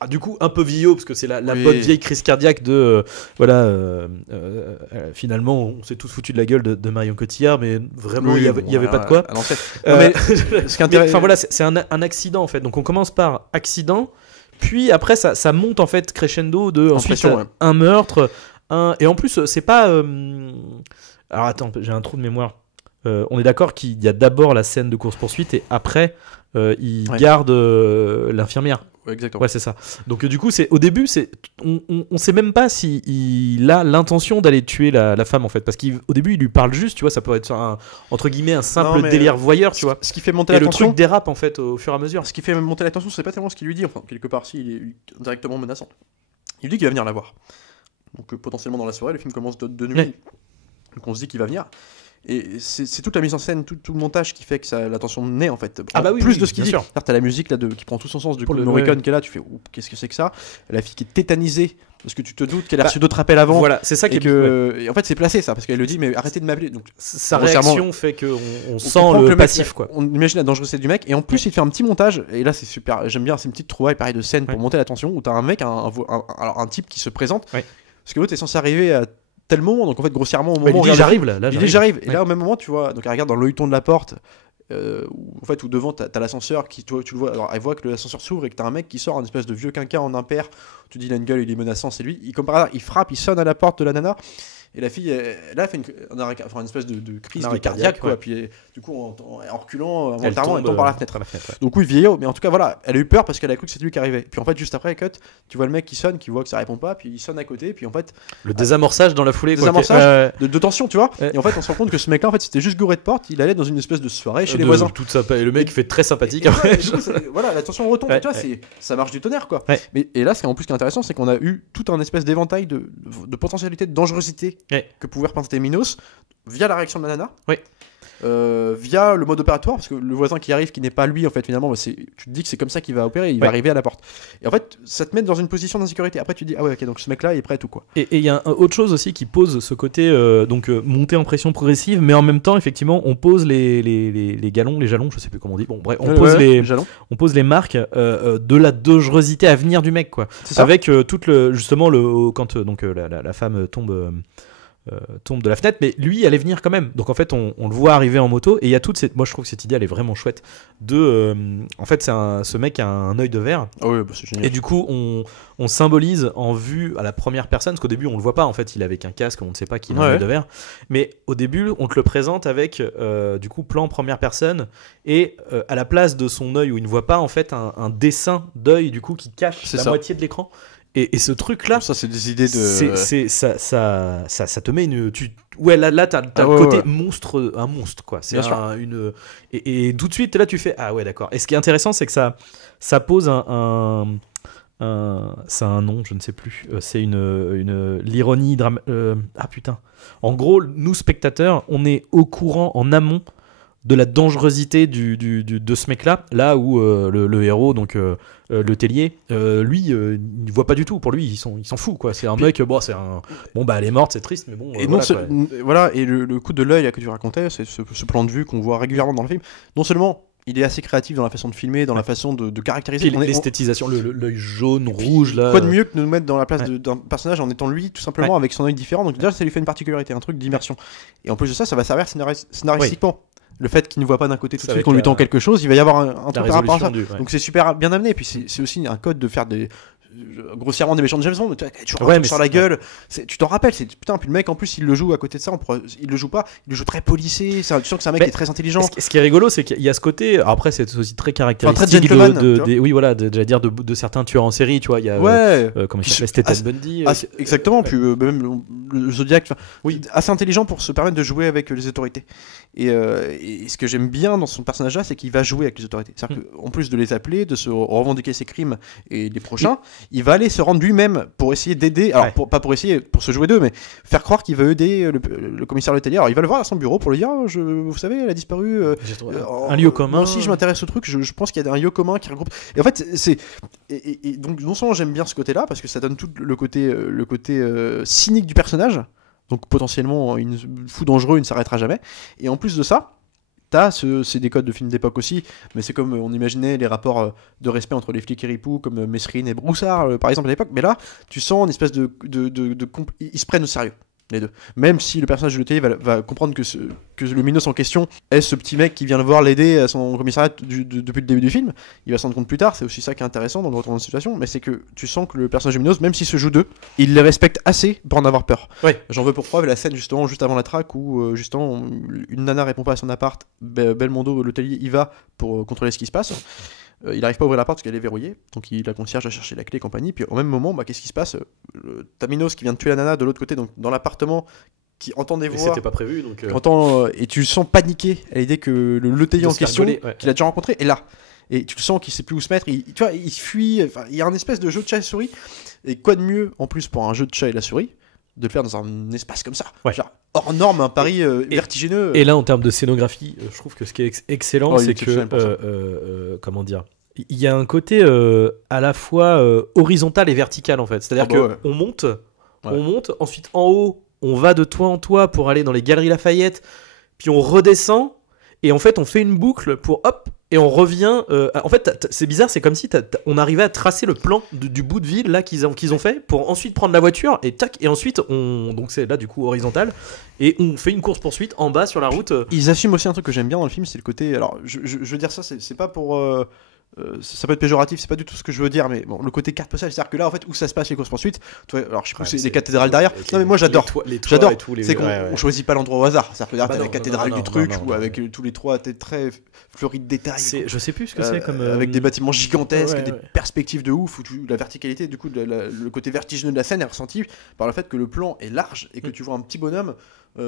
Du coup un peu vieillot parce que c'est la bonne vieille crise cardiaque de finalement on s'est tous foutus de la gueule de Marion Cotillard, mais vraiment il y avait pas de quoi. Enfin voilà, c'est un accident en fait, donc on commence par accident, puis après ça monte en fait crescendo de ensuite un meurtre, et en plus c'est pas alors attends, j'ai un trou de mémoire. On est d'accord qu'il y a d'abord la scène de course-poursuite et après il garde l'infirmière. Ouais, exactement. Ouais, c'est ça. Donc du coup, au début, on sait même pas si il a l'intention d'aller tuer la femme en fait, parce qu'au début, il lui parle juste, tu vois, ça peut être entre guillemets un simple délire voyeur, tu vois. Ce qui fait monter et la le tension. truc dérape en fait au fur et à mesure. Ce qui fait monter la tension, c'est pas tellement ce qu'il lui dit, enfin quelque part si, il est directement menaçant. Il lui dit qu'il va venir la voir. Donc potentiellement dans la soirée, le film commence de nuit. Ouais. Donc on se dit qu'il va venir. Et c'est toute la mise en scène, tout le montage qui fait que la tension naît en fait. Plus de ce qu'il dit. T'as la musique là qui prend tout son sens, du coup, le Morricone qui est là, tu fais qu'est-ce que c'est que ça. La fille qui est tétanisée parce que tu te doutes qu'elle a reçu d'autres appels avant. Voilà, c'est ça qui et en fait c'est placé ça, parce qu'elle le dit mais arrêtez de m'appeler. Donc sa réaction fait qu'on sent le passif quoi. On imagine la dangerosité du mec, et en plus il fait un petit montage, et là c'est super, j'aime bien, c'est une petite trouvaille pareil de scène pour monter la tension, où t'as un mec, un type qui se présente, parce que l'autre est censé arriver à tel moment, donc en fait grossièrement au moment où j'arrive là, il dit j'arrive, et là au même moment tu vois, donc elle regarde dans l'œilleton de la porte, où devant t'as l'ascenseur qui, tu le vois, alors elle voit que l'ascenseur s'ouvre et que t'as un mec qui sort, un espèce de vieux quinquin en impair, tu dis il a une gueule, il est menaçant, c'est lui, comme par hasard il frappe, il sonne à la porte de la nana, et la fille là fait une espèce de crise cardiaque quoi, puis du coup en reculant involontairement elle tombe par la fenêtre. Donc oui, vieillot, mais en tout cas voilà, elle a eu peur parce qu'elle a cru que c'était lui qui arrivait, puis en fait juste après cut, tu vois le mec qui sonne, qui voit que ça répond pas, puis il sonne à côté, puis en fait le désamorçage dans la foulée, de tension, tu vois, et en fait on se rend compte que ce mec là en fait c'était juste gouré de porte, il allait dans une espèce de soirée chez les voisins, et le mec fait très sympathique après. Voilà, la tension retombe, tu vois, ça marche du tonnerre quoi. Et là ce qui est en plus intéressant, c'est qu'on a eu tout un espèce d'éventail de potentialité, de dangerosité que pouvait représenter Minos via la réaction de la nana, via le mode opératoire, parce que le voisin qui arrive, qui n'est pas lui en fait finalement, tu te dis que c'est comme ça qu'il va opérer, il va arriver à la porte, et en fait ça te met dans une position d'insécurité. Après tu te dis ah ouais, ok, donc ce mec là il est prêt à tout quoi. Et il y a autre chose aussi qui pose ce côté montée en pression progressive, mais en même temps effectivement on pose les jalons, je sais plus comment on dit, bon bref, on pose les marques de la dangerosité à venir du mec quoi, avec justement quand la femme tombe de la fenêtre, mais lui allait venir quand même, donc en fait on le voit arriver en moto, et il y a moi je trouve que cette idée elle est vraiment chouette en fait ce mec a un œil de verre, c'est génial. Et du coup on symbolise en vue à la première personne, parce qu'au début on le voit pas en fait, il est avec un casque, on ne sait pas qu'il a un œil de verre, mais au début on te le présente avec du coup plan première personne, et à la place de son œil où il ne voit pas en fait un dessin d'œil du coup qui cache la moitié de l'écran. Et ce truc là, ça c'est des idées de ça te met là t'as le côté monstre, un monstre quoi, c'est et tout de suite là tu fais ah ouais d'accord. Et ce qui est intéressant, c'est que ça pose c'est un nom, je ne sais plus, c'est l'ironie en gros nous spectateurs on est au courant en amont de la dangerosité de ce mec là où le héros, donc le tellier, lui il voit pas du tout, pour lui il s'en fout quoi, c'est un mec, elle est morte, c'est triste, mais bon et et le coup de l'œil que tu racontais, c'est ce plan de vue qu'on voit régulièrement dans le film. Non seulement il est assez créatif dans la façon de filmer, dans la façon de caractériser. L'esthétisation, l'œil jaune, rouge là. Quoi de mieux que de nous mettre dans la place d'un personnage en étant lui tout simplement avec son œil différent. Donc déjà ça lui fait une particularité, un truc d'immersion. Et en plus de ça va servir scénaristiquement. Le fait qu'il ne voit pas d'un côté tout de suite qu'on lui tend quelque chose, il va y avoir un truc par rapport à ça. Donc c'est super bien amené. Et puis c'est aussi un code de faire grossièrement des méchants de James Bond, tu vois, tu Ouais, mais sur la c'est- gueule, tu t'en rappelles, putain, puis le mec en plus il le joue à côté de ça, il le joue pas, il le joue très policé, tu sens que c'est un mec Mais qui est très intelligent. Ce qui est rigolo, c'est qu'il y a ce côté. Alors après, c'est aussi très caractéristique très gentleman, tu vois. oui, voilà, j'allais dire de certains tueurs en série. Tu vois, il y a Ouais. comment il Puis s'appelle, Staten Bundy. Exactement, puis même le Zodiac, Oui. assez intelligent pour se permettre de jouer avec les autorités. Et ce que j'aime bien dans son personnage là, c'est qu'il va jouer avec les autorités. C'est-à-dire qu'en plus de les appeler, de se revendiquer ses crimes et les prochains, il va aller se rendre lui-même pour essayer d'aider. Alors, Ouais. pas pour essayer, pour se jouer d'eux, mais faire croire qu'il veut aider le commissaire Letellier. Alors, il va le voir à son bureau pour lui dire vous savez, elle a disparu. J'ai trouvé un lieu commun. Moi aussi, je m'intéresse au truc. Je pense qu'il y a un lieu commun qui regroupe. Et en fait, et donc, non seulement j'aime bien ce côté-là, parce que ça donne tout le côté cynique du personnage. Donc, potentiellement, une fou dangereux, il ne s'arrêtera jamais. Et en plus de ça, c'est des codes de films d'époque aussi, mais c'est comme on imaginait les rapports de respect entre les flics et ripoux, comme Mesrine et Broussard, par exemple, à l'époque. Mais là, tu sens une espèce ils se prennent au sérieux, les deux. Même si le personnage de Letellier va comprendre que le Minos en question est ce petit mec qui vient le voir l'aider à son commissariat depuis le début du film, il va s'en rendre compte plus tard, c'est aussi ça qui est intéressant dans le retournement de situation, mais c'est que tu sens que le personnage de Minos, même s'il se joue d'eux, il les respecte assez pour en avoir peur. Ouais. J'en veux pour preuve la scène justement juste avant la traque où justement une nana répond pas à son appart, Belmondo, Letellier y va pour contrôler ce qui se passe. Il n'arrive pas à ouvrir la porte parce qu'elle est verrouillée, donc la concierge a cherché la clé et compagnie. Puis au même moment, qu'est-ce qui se passe? T'as Minos qui vient de tuer la nana de l'autre côté, donc dans l'appartement, qui entend des Et voix, c'était pas prévu, donc. et tu le sens paniqué à l'idée que le Letellier De en se faire question, gauler, ouais. qu'il a déjà rencontré, est là. Et tu le sens qu'il sait plus où se mettre, tu vois, il fuit, enfin, il y a un espèce de jeu de chat et souris. Et quoi de mieux, en plus, pour un jeu de chat et la souris, de le faire dans un espace comme ça. Ouais. Genre, hors norme, un pari vertigineux. Et là, en termes de scénographie, je trouve que ce qui est excellent, Oh, il est c'est exceptionnel pour ça. que comment dire, il y a un côté à la fois horizontal et vertical en fait. C'est-à-dire que ouais. on monte, ensuite en haut, on va de toit en toit pour aller dans les galeries Lafayette, puis on redescend et en fait on fait une boucle pour hop et on revient. En fait, c'est bizarre, c'est comme si on arrivait à tracer le plan du bout de ville là qu'ils ont fait pour ensuite prendre la voiture et tac et ensuite donc c'est là du coup horizontal et on fait une course poursuite en bas sur la route. Ils assument aussi un truc que j'aime bien dans le film, c'est le côté. Alors, je veux dire ça, c'est pas pour. Ça peut être péjoratif, c'est pas du tout ce que je veux dire, mais bon, le côté carte postale, c'est-à-dire que là, en fait, où ça se passe les courses poursuites, alors je sais plus, c'est les cathédrales derrière. Non, mais moi j'adore. J'adore. C'est qu'on choisit pas l'endroit au hasard. C'est-à-dire que là, t'as la cathédrale du truc, où avec tous les trois, t'es très fleuris de détails. Je sais plus ce que c'est comme. Avec des bâtiments gigantesques, ouais, des perspectives de ouf, où la verticalité, du coup, le côté vertigineux de la scène est ressenti par le fait que le plan est large et que tu vois un petit bonhomme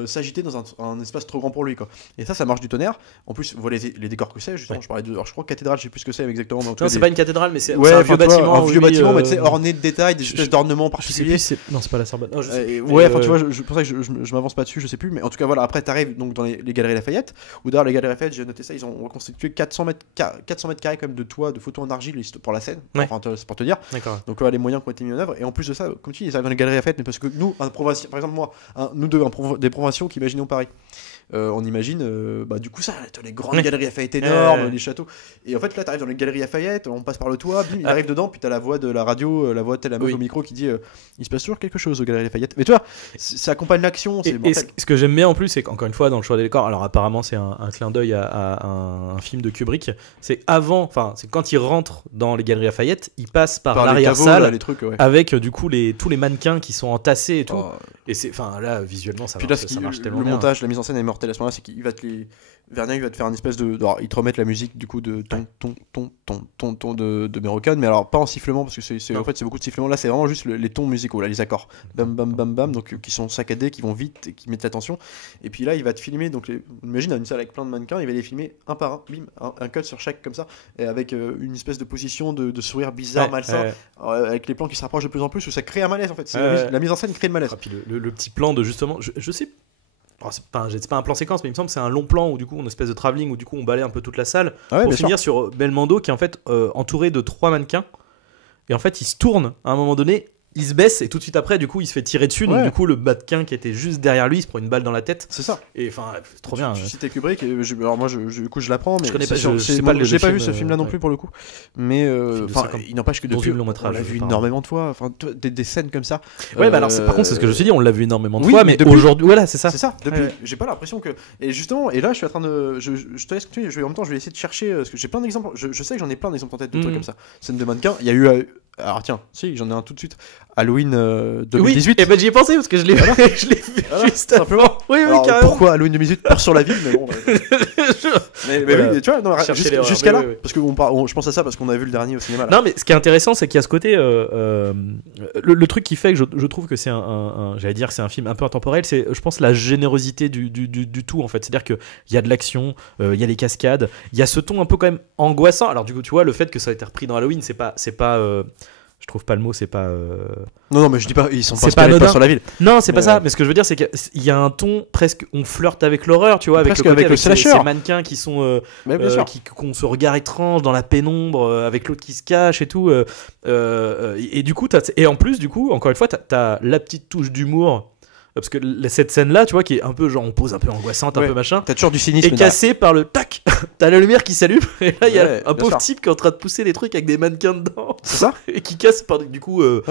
s'agiter dans un espace trop grand pour lui, quoi. Et ça marche du tonnerre. En plus, vous voyez les décors que c'est, justement. Je parlais alors je crois cathédrale, je sais plus ce que c'est exactement. Mais en tout Non, cas, c'est pas une cathédrale, mais c'est ouais, un vieux bâtiment. Un vieux bâtiment, mais tu sais, oui, orné de détails, des espèces d'ornements Je sais particuliers. plus, non, c'est pas la Sorbonne. Non, je sais plus. Ouais, enfin, tu vois, c'est pour ça que je m'avance pas dessus, je sais plus. Mais en tout cas, voilà, après, t'arrives donc dans les galeries Lafayette, où d'ailleurs, les galeries Lafayette, j'ai noté ça, ils ont reconstitué 400 mètres carrés quand même de toit, de photos en argile pour la scène. Ouais. Enfin, c'est pour te dire. D'accord. Donc, voilà, les moyens qui ont été mis en œuvre. Et en plus de ça, comme tu dis, ils arrivent dans les galeries Lafayette, mais parce que nous, par exemple, moi, nous deux, des provinciaux qui imaginons Paris. On imagine du coup ça, les grandes galeries Lafayette énormes, les châteaux, et en fait là t'arrives dans les galeries Lafayette, on passe par le toit, bim, il arrive dedans, puis t'as la voix de la radio, la voix de la meuf au micro qui dit il se passe toujours quelque chose aux galeries Lafayette, mais tu vois, ça accompagne l'action, c'est et ce que j'aime bien en plus, c'est qu'encore une fois dans le choix des décors, alors apparemment c'est un clin d'œil à un film de Kubrick, c'est quand il rentre dans les galeries Lafayette, il passe par l'arrière-salle avec du coup tous les mannequins qui sont entassés et tout, et c'est là visuellement ça marche tellement bien. Le montage, la mise en scène est mortelle à ce moment-là, c'est qu'il va Vernet il va te faire une espèce de. Alors, il te remettre la musique du coup de ton de Merocan, mais alors pas en sifflement parce que en fait c'est beaucoup de sifflement. Là c'est vraiment juste les tons musicaux, là les accords, bam bam bam bam, donc qui sont saccadés, qui vont vite et qui mettent l'attention. Et puis là il va te filmer, donc imagine une salle avec plein de mannequins, il va les filmer un par un, bim, un cut sur chaque comme ça, et avec une espèce de position de sourire bizarre, malsain, avec les plans qui se rapprochent de plus en plus, où ça crée un malaise en fait. La mise en scène crée le malaise. Ah, puis le petit plan de justement, je sais. Alors, c'est pas un plan séquence, mais il me semble que c'est un long plan où du coup on espèce de travelling où du coup on balaye un peu toute la salle pour finir sur Belmondo qui est en fait entouré de 3 mannequins et en fait il se tourne à un moment donné, il se baisse et tout de suite après du coup il se fait tirer dessus, donc du coup le mannequin qui était juste derrière lui il se prend une balle dans la tête. C'est ça. Et enfin c'est trop bien. Tu citais Kubrick et alors moi du coup je l'apprends, mais je connais pas, j'ai pas vu ce film là non plus pour le coup, mais il n'empêche que depuis on l'a vu énormément de fois, enfin des scènes comme ça. Ouais, bah alors par contre c'est ce que je me suis dit, on l'a vu énormément de fois, mais aujourd'hui voilà c'est ça. Depuis j'ai pas l'impression que, et justement, et là je suis en train de je te laisse continuer, en même temps je vais essayer de chercher parce que j'ai plein d'exemples, je sais que j'en ai plein d'exemples en tête de trucs comme ça, scène de mannequin. Il y a eu Alors tiens, si, j'en ai un tout de suite. Halloween 2018. Oui, et ben j'y ai pensé parce que je l'ai je l'ai vu Voilà, juste avant. Oui, Alors, carrément. pourquoi Halloween 2018 Peur sur la ville, mais bon. Mais Voilà. oui, tu vois, non, Chercher l'erreur, jusqu'à là, oui. parce que je pense à ça parce qu'on a vu le dernier au cinéma. Là. Non, mais ce qui est intéressant, c'est qu'il y a ce côté. Le truc qui fait que je trouve que c'est j'allais dire que c'est un film un peu intemporel, c'est, je pense, la générosité du tout, en fait. C'est-à-dire qu'il y a de l'action, il y a des cascades, il y a ce ton un peu quand même angoissant. Alors, du coup, tu vois, le fait que ça a été repris dans Halloween, c'est pas je trouve pas le mot, c'est pas. Non, mais je dis pas, ils sont pas C'est pas inspirés de anodin. Peur sur la ville. Non, c'est Mais, pas ça. Mais ce que je veux dire, c'est qu'il y a un ton presque. On flirte avec l'horreur, tu vois, avec Presque le côté, avec le ces slasher. mannequins qui sont. Mais bien sûr. qui ont ce regard étrange dans la pénombre, avec l'autre qui se cache et tout. Et du coup, et en plus, du coup, encore une fois, t'as la petite touche d'humour. Parce que cette scène-là, tu vois, qui est un peu genre, on pose un peu angoissante, un Ouais. peu machin. T'as toujours du cynisme. Et cassé par le tac. T'as la lumière qui s'allume. Et là, il y a Ouais, un bien pauvre sûr. type qui est en train de pousser des trucs avec des mannequins dedans. C'est ça. Et qui casse par. Du coup, Ouais.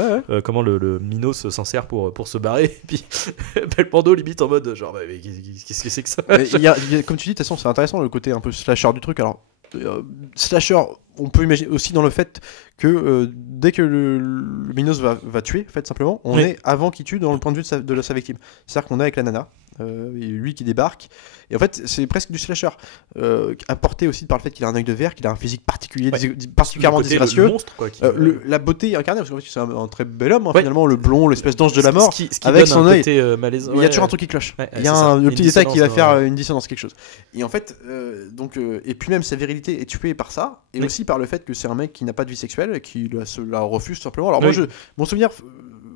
comment le Minos s'en sert pour se barrer. Et puis, Belmondo limite en mode genre, mais qu'est-ce que c'est que ça? Mais il y a, comme tu dis, de toute façon, c'est intéressant le côté un peu slasher du truc. Alors, slasher, on peut imaginer aussi dans le fait que dès que le Minos va tuer, en fait, simplement, on Oui. est avant qu'il tue dans le point de vue de sa victime. C'est-à-dire qu'on est avec la nana, et lui qui débarque, et en fait, c'est presque du slasher, apporté aussi par le fait qu'il a un œil de verre, qu'il a un physique particulier, Ouais. particulièrement Le côté, disgracieux. le monstre, quoi, qui- La beauté incarnée, parce qu'en fait, c'est un très bel homme, hein, Ouais. finalement, le blond, l'espèce d'ange de la mort. Ce qui avec donne son un œil. côté, malaisant. Il y a Ouais, toujours un truc qui cloche. ouais, Il y a c'est ça. le Une petit détail qui va dissonance, faire ouais. une dissonance, quelque chose. Et en fait, et puis même sa virilité est tuée par ça, et Oui. aussi par le fait que c'est un mec qui n'a pas de vie sexuelle, qui la refuse tout simplement. Alors Oui. moi, mon souvenir,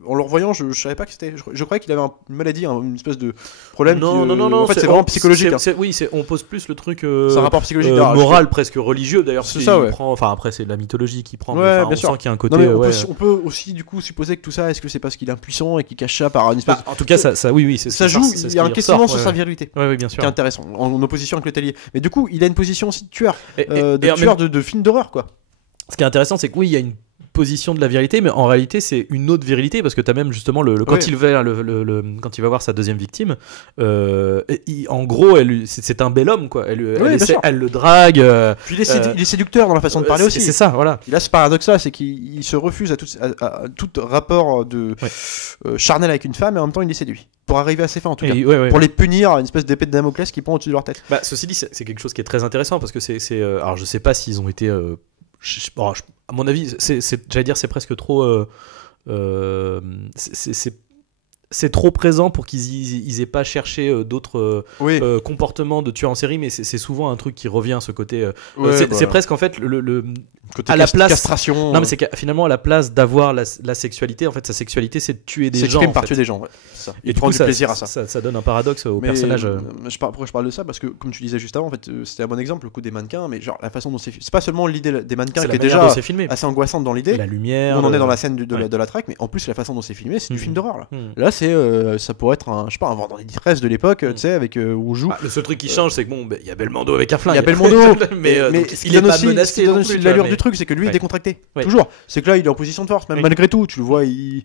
en le revoyant, je savais pas que c'était. Je croyais qu'il avait une maladie, une espèce de problème. Non, qui, non. En fait, c'est vraiment psychologique. Oui, on pose plus le truc. C'est un rapport psychologique. Moral, presque religieux d'ailleurs. C'est ça, ouais. Enfin, après, c'est de la mythologie qui prend. Ouais, mais, enfin, bien on sûr. sent qu'il y a un côté. Non, mais ouais. on peut aussi du coup supposer que tout ça, est-ce que c'est parce qu'il est impuissant et qu'il cache ça par une espèce. Bah, en tout cas, ça oui, c'est ça joue. Il y a un questionnement sur sa virilité. Oui, bien Qui sûr. est intéressant, en opposition avec le Tellier. Mais du coup, il a une position aussi de tueur, Et en tueur même- de film d'horreur, quoi. Ce qui est intéressant, c'est que oui, il y a une position de la virilité, mais en réalité, c'est une autre virilité parce que t'as même justement quand Ouais. il va quand il va voir sa deuxième victime, en gros, c'est un bel homme, quoi. bien sûr. Elle le drague. Puis il est séducteur dans la façon de parler aussi. C'est ça, voilà. Il a ce paradoxe-là, c'est qu'il se refuse à tout rapport de charnel avec une femme, et en même temps il les séduit. Pour arriver à ses fins, en tout cas. Ouais. Pour les punir, une espèce d'épée de Damoclès qui pend au-dessus de leur tête. Bah, ceci dit, c'est quelque chose qui est très intéressant parce que alors je sais pas s'ils ont été à mon avis, j'allais dire, c'est presque trop c'est trop présent pour qu'ils aient pas cherché d'autres comportements de tueurs en série, mais c'est souvent un truc qui revient, ce côté c'est presque en fait le côté à la place castration. non, mais c'est que finalement, à la place d'avoir la sexualité, en fait, sa sexualité, c'est de tuer des gens. S'exprime en par fait. tuer des gens, ouais. C'est ça. Et Il prend du plaisir à ça. Ça donne un paradoxe au Mais, personnage. pourquoi je parle de ça, parce que comme tu disais juste avant, en fait, c'était un bon exemple, le coup des mannequins, mais genre la façon dont c'est pas seulement l'idée des mannequins C'est qui la est manière déjà dont c'est filmé. assez angoissante dans l'idée. La lumière. On en est dans la scène de ouais. la traque, mais en plus la façon dont c'est filmé, c'est du film d'horreur là. Mm. Là, c'est ça pourrait être un Vendredi 13 de l'époque, tu sais, avec où on joue. Ah, le seul truc qui change, c'est que bon, il y a Belmondo avec un flingue. Il y a Belmondo, mais ce il qui est donne pas aussi, menacé non plus, tu vois, l'allure mais- du truc, c'est que lui est Ouais. décontracté. Ouais. Toujours. C'est que là, il est en position de force, même Oui. malgré tout. Tu le vois, il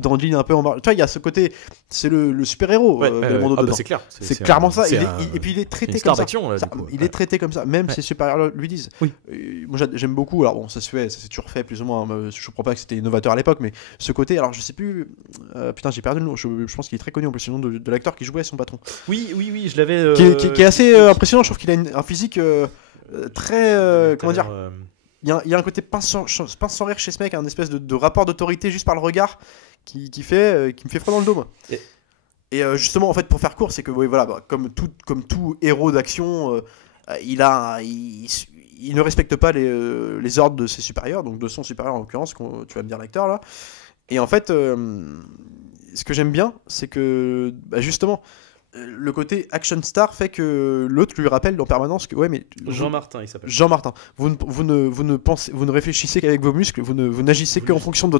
dandine un peu en marge. Tu vois, il y a ce côté, c'est le super-héros, Belmondo Ah bah, dedans. c'est clair. C'est clairement ça. c'est Et puis il est traité une comme star ça. d'action, là, Ça, du coup. il est traité comme ça. Même Ouais. ses supérieurs lui disent. Oui. Moi, j'aime beaucoup. Alors bon, ça s'est toujours fait plus ou moins. Je crois pas que c'était innovateur à l'époque, mais ce côté. Alors je sais plus. Putain, j'ai perdu le nom. Je pense qu'il est très connu en plus, le nom de l'acteur qui jouait son patron. Oui, je l'avais. Qui est assez impressionnant. Je trouve qu'il a un physique très. Comment dire. Il y a un côté pince sans rire chez ce mec, un espèce de rapport d'autorité juste par le regard qui me fait froid dans le dos. Moi. Et justement, en fait, pour faire court, c'est que voilà, comme tout héros d'action, il ne respecte pas les ordres de ses supérieurs, donc de son supérieur en l'occurrence, tu vas me dire l'acteur là. Et en fait, ce que j'aime bien, c'est que justement, le côté action star fait que l'autre lui rappelle en permanence que mais Jean Martin, il s'appelle. Jean Martin, vous ne réfléchissez qu'avec vos muscles, vous n'agissez qu'en fonction de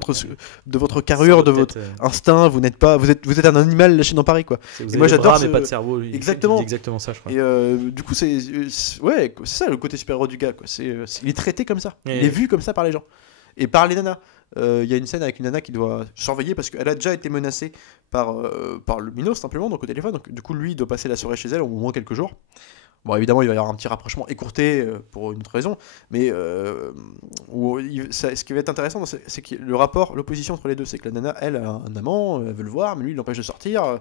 votre carrure, de votre instinct. Vous êtes un animal lâché dans Paris, quoi. Et moi, j'adore mais pas de cerveau. Exactement. Il dit exactement ça, je crois. Et du coup, c'est ça le côté super-héros du gars, quoi. Il est traité comme ça. Et- Il est vu comme ça par les gens et par les nanas. Il y a une scène avec une nana qui doit surveiller parce qu'elle a déjà été menacée par le Minos simplement, donc au téléphone. Donc du coup, lui, il doit passer la soirée chez elle, au moins quelques jours. Bon, évidemment, il va y avoir un petit rapprochement écourté pour une autre raison, mais ce qui va être intéressant, c'est que l'opposition entre les deux, c'est que la nana, elle a un amant, elle veut le voir, mais lui, il l'empêche de sortir.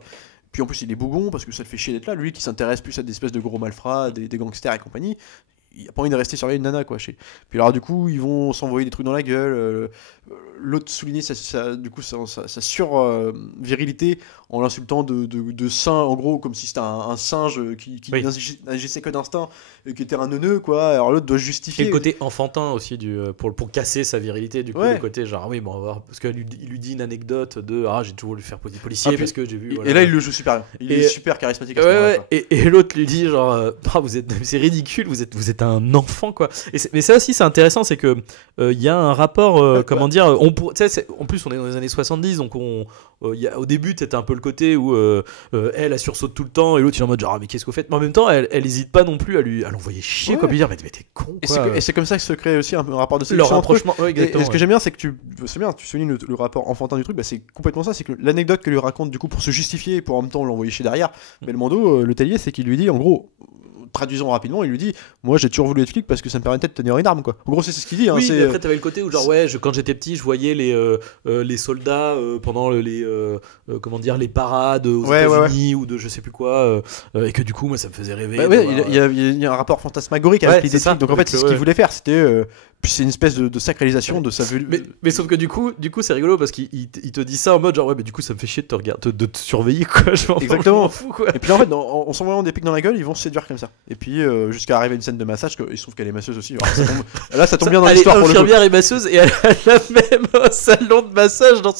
Puis en plus, il est bougon parce que ça le fait chier d'être là. Lui qui s'intéresse plus à des espèces de gros malfrats, des gangsters et compagnie. Il a pas envie de rester surveiller une nana, quoi. Puis alors, du coup, ils vont s'envoyer des trucs dans la gueule. L'autre soulignait sa sur-virilité en l'insultant de saint, en gros, comme si c'était un singe qui n'agissait que d'instinct et qui était un neuneu, quoi. Alors l'autre doit justifier. Et le côté enfantin aussi, pour casser sa virilité, du coup, le côté genre, oui, bon, on va voir. Parce qu'il lui dit une anecdote de j'ai toujours voulu faire policier parce que j'ai vu. Et là, il le joue super bien. Il est super charismatique à ce moment-là. Et l'autre lui dit, genre, c'est ridicule, vous êtes un enfant, quoi. Mais ça aussi, c'est intéressant, c'est que il y a un rapport, comment dire, en plus, on est dans les années 70, donc au début, c'était un peu le côté où elle sursaute tout le temps et l'autre il est en mode genre mais qu'est-ce que vous faites, mais en même temps elle hésite pas non plus à l'envoyer chier, quoi, lui dire mais t'es con, quoi. Et c'est comme ça que se crée aussi un rapport de séduction entre eux. Et ce que j'aime bien, c'est que tu soulignes le rapport enfantin du truc, c'est complètement ça, c'est que l'anecdote que lui raconte du coup pour se justifier et pour en même temps l'envoyer chier derrière, Belmondo, le tellier, c'est qu'il lui dit en gros, traduisons rapidement, il lui dit moi j'ai toujours voulu être flic parce que ça me permettait de tenir une arme, quoi. En gros c'est ce qu'il dit, hein. Oui, mais après t'avais le côté où genre quand j'étais petit je voyais les soldats pendant les parades aux États-Unis ou de je sais plus quoi, et que du coup moi ça me faisait rêver. Il y a un rapport fantasmagorique avec l'idée de flic, donc en fait c'est ce qu'il voulait faire, c'était puis c'est une espèce de sacralisation de sa vue. Mais sauf que du coup c'est rigolo parce qu'il te dit ça en mode genre mais du coup ça me fait chier de te surveiller, quoi. Exactement. Fou, quoi. Et puis en fait en s'envoyant des pics dans la gueule ils vont se séduire comme ça. Et puis jusqu'à arriver à une scène de massage, il se trouve qu'elle est masseuse aussi. Alors, là ça tombe bien dans l'histoire pour le coup. Elle est infirmière et masseuse et elle a même un salon de massage dans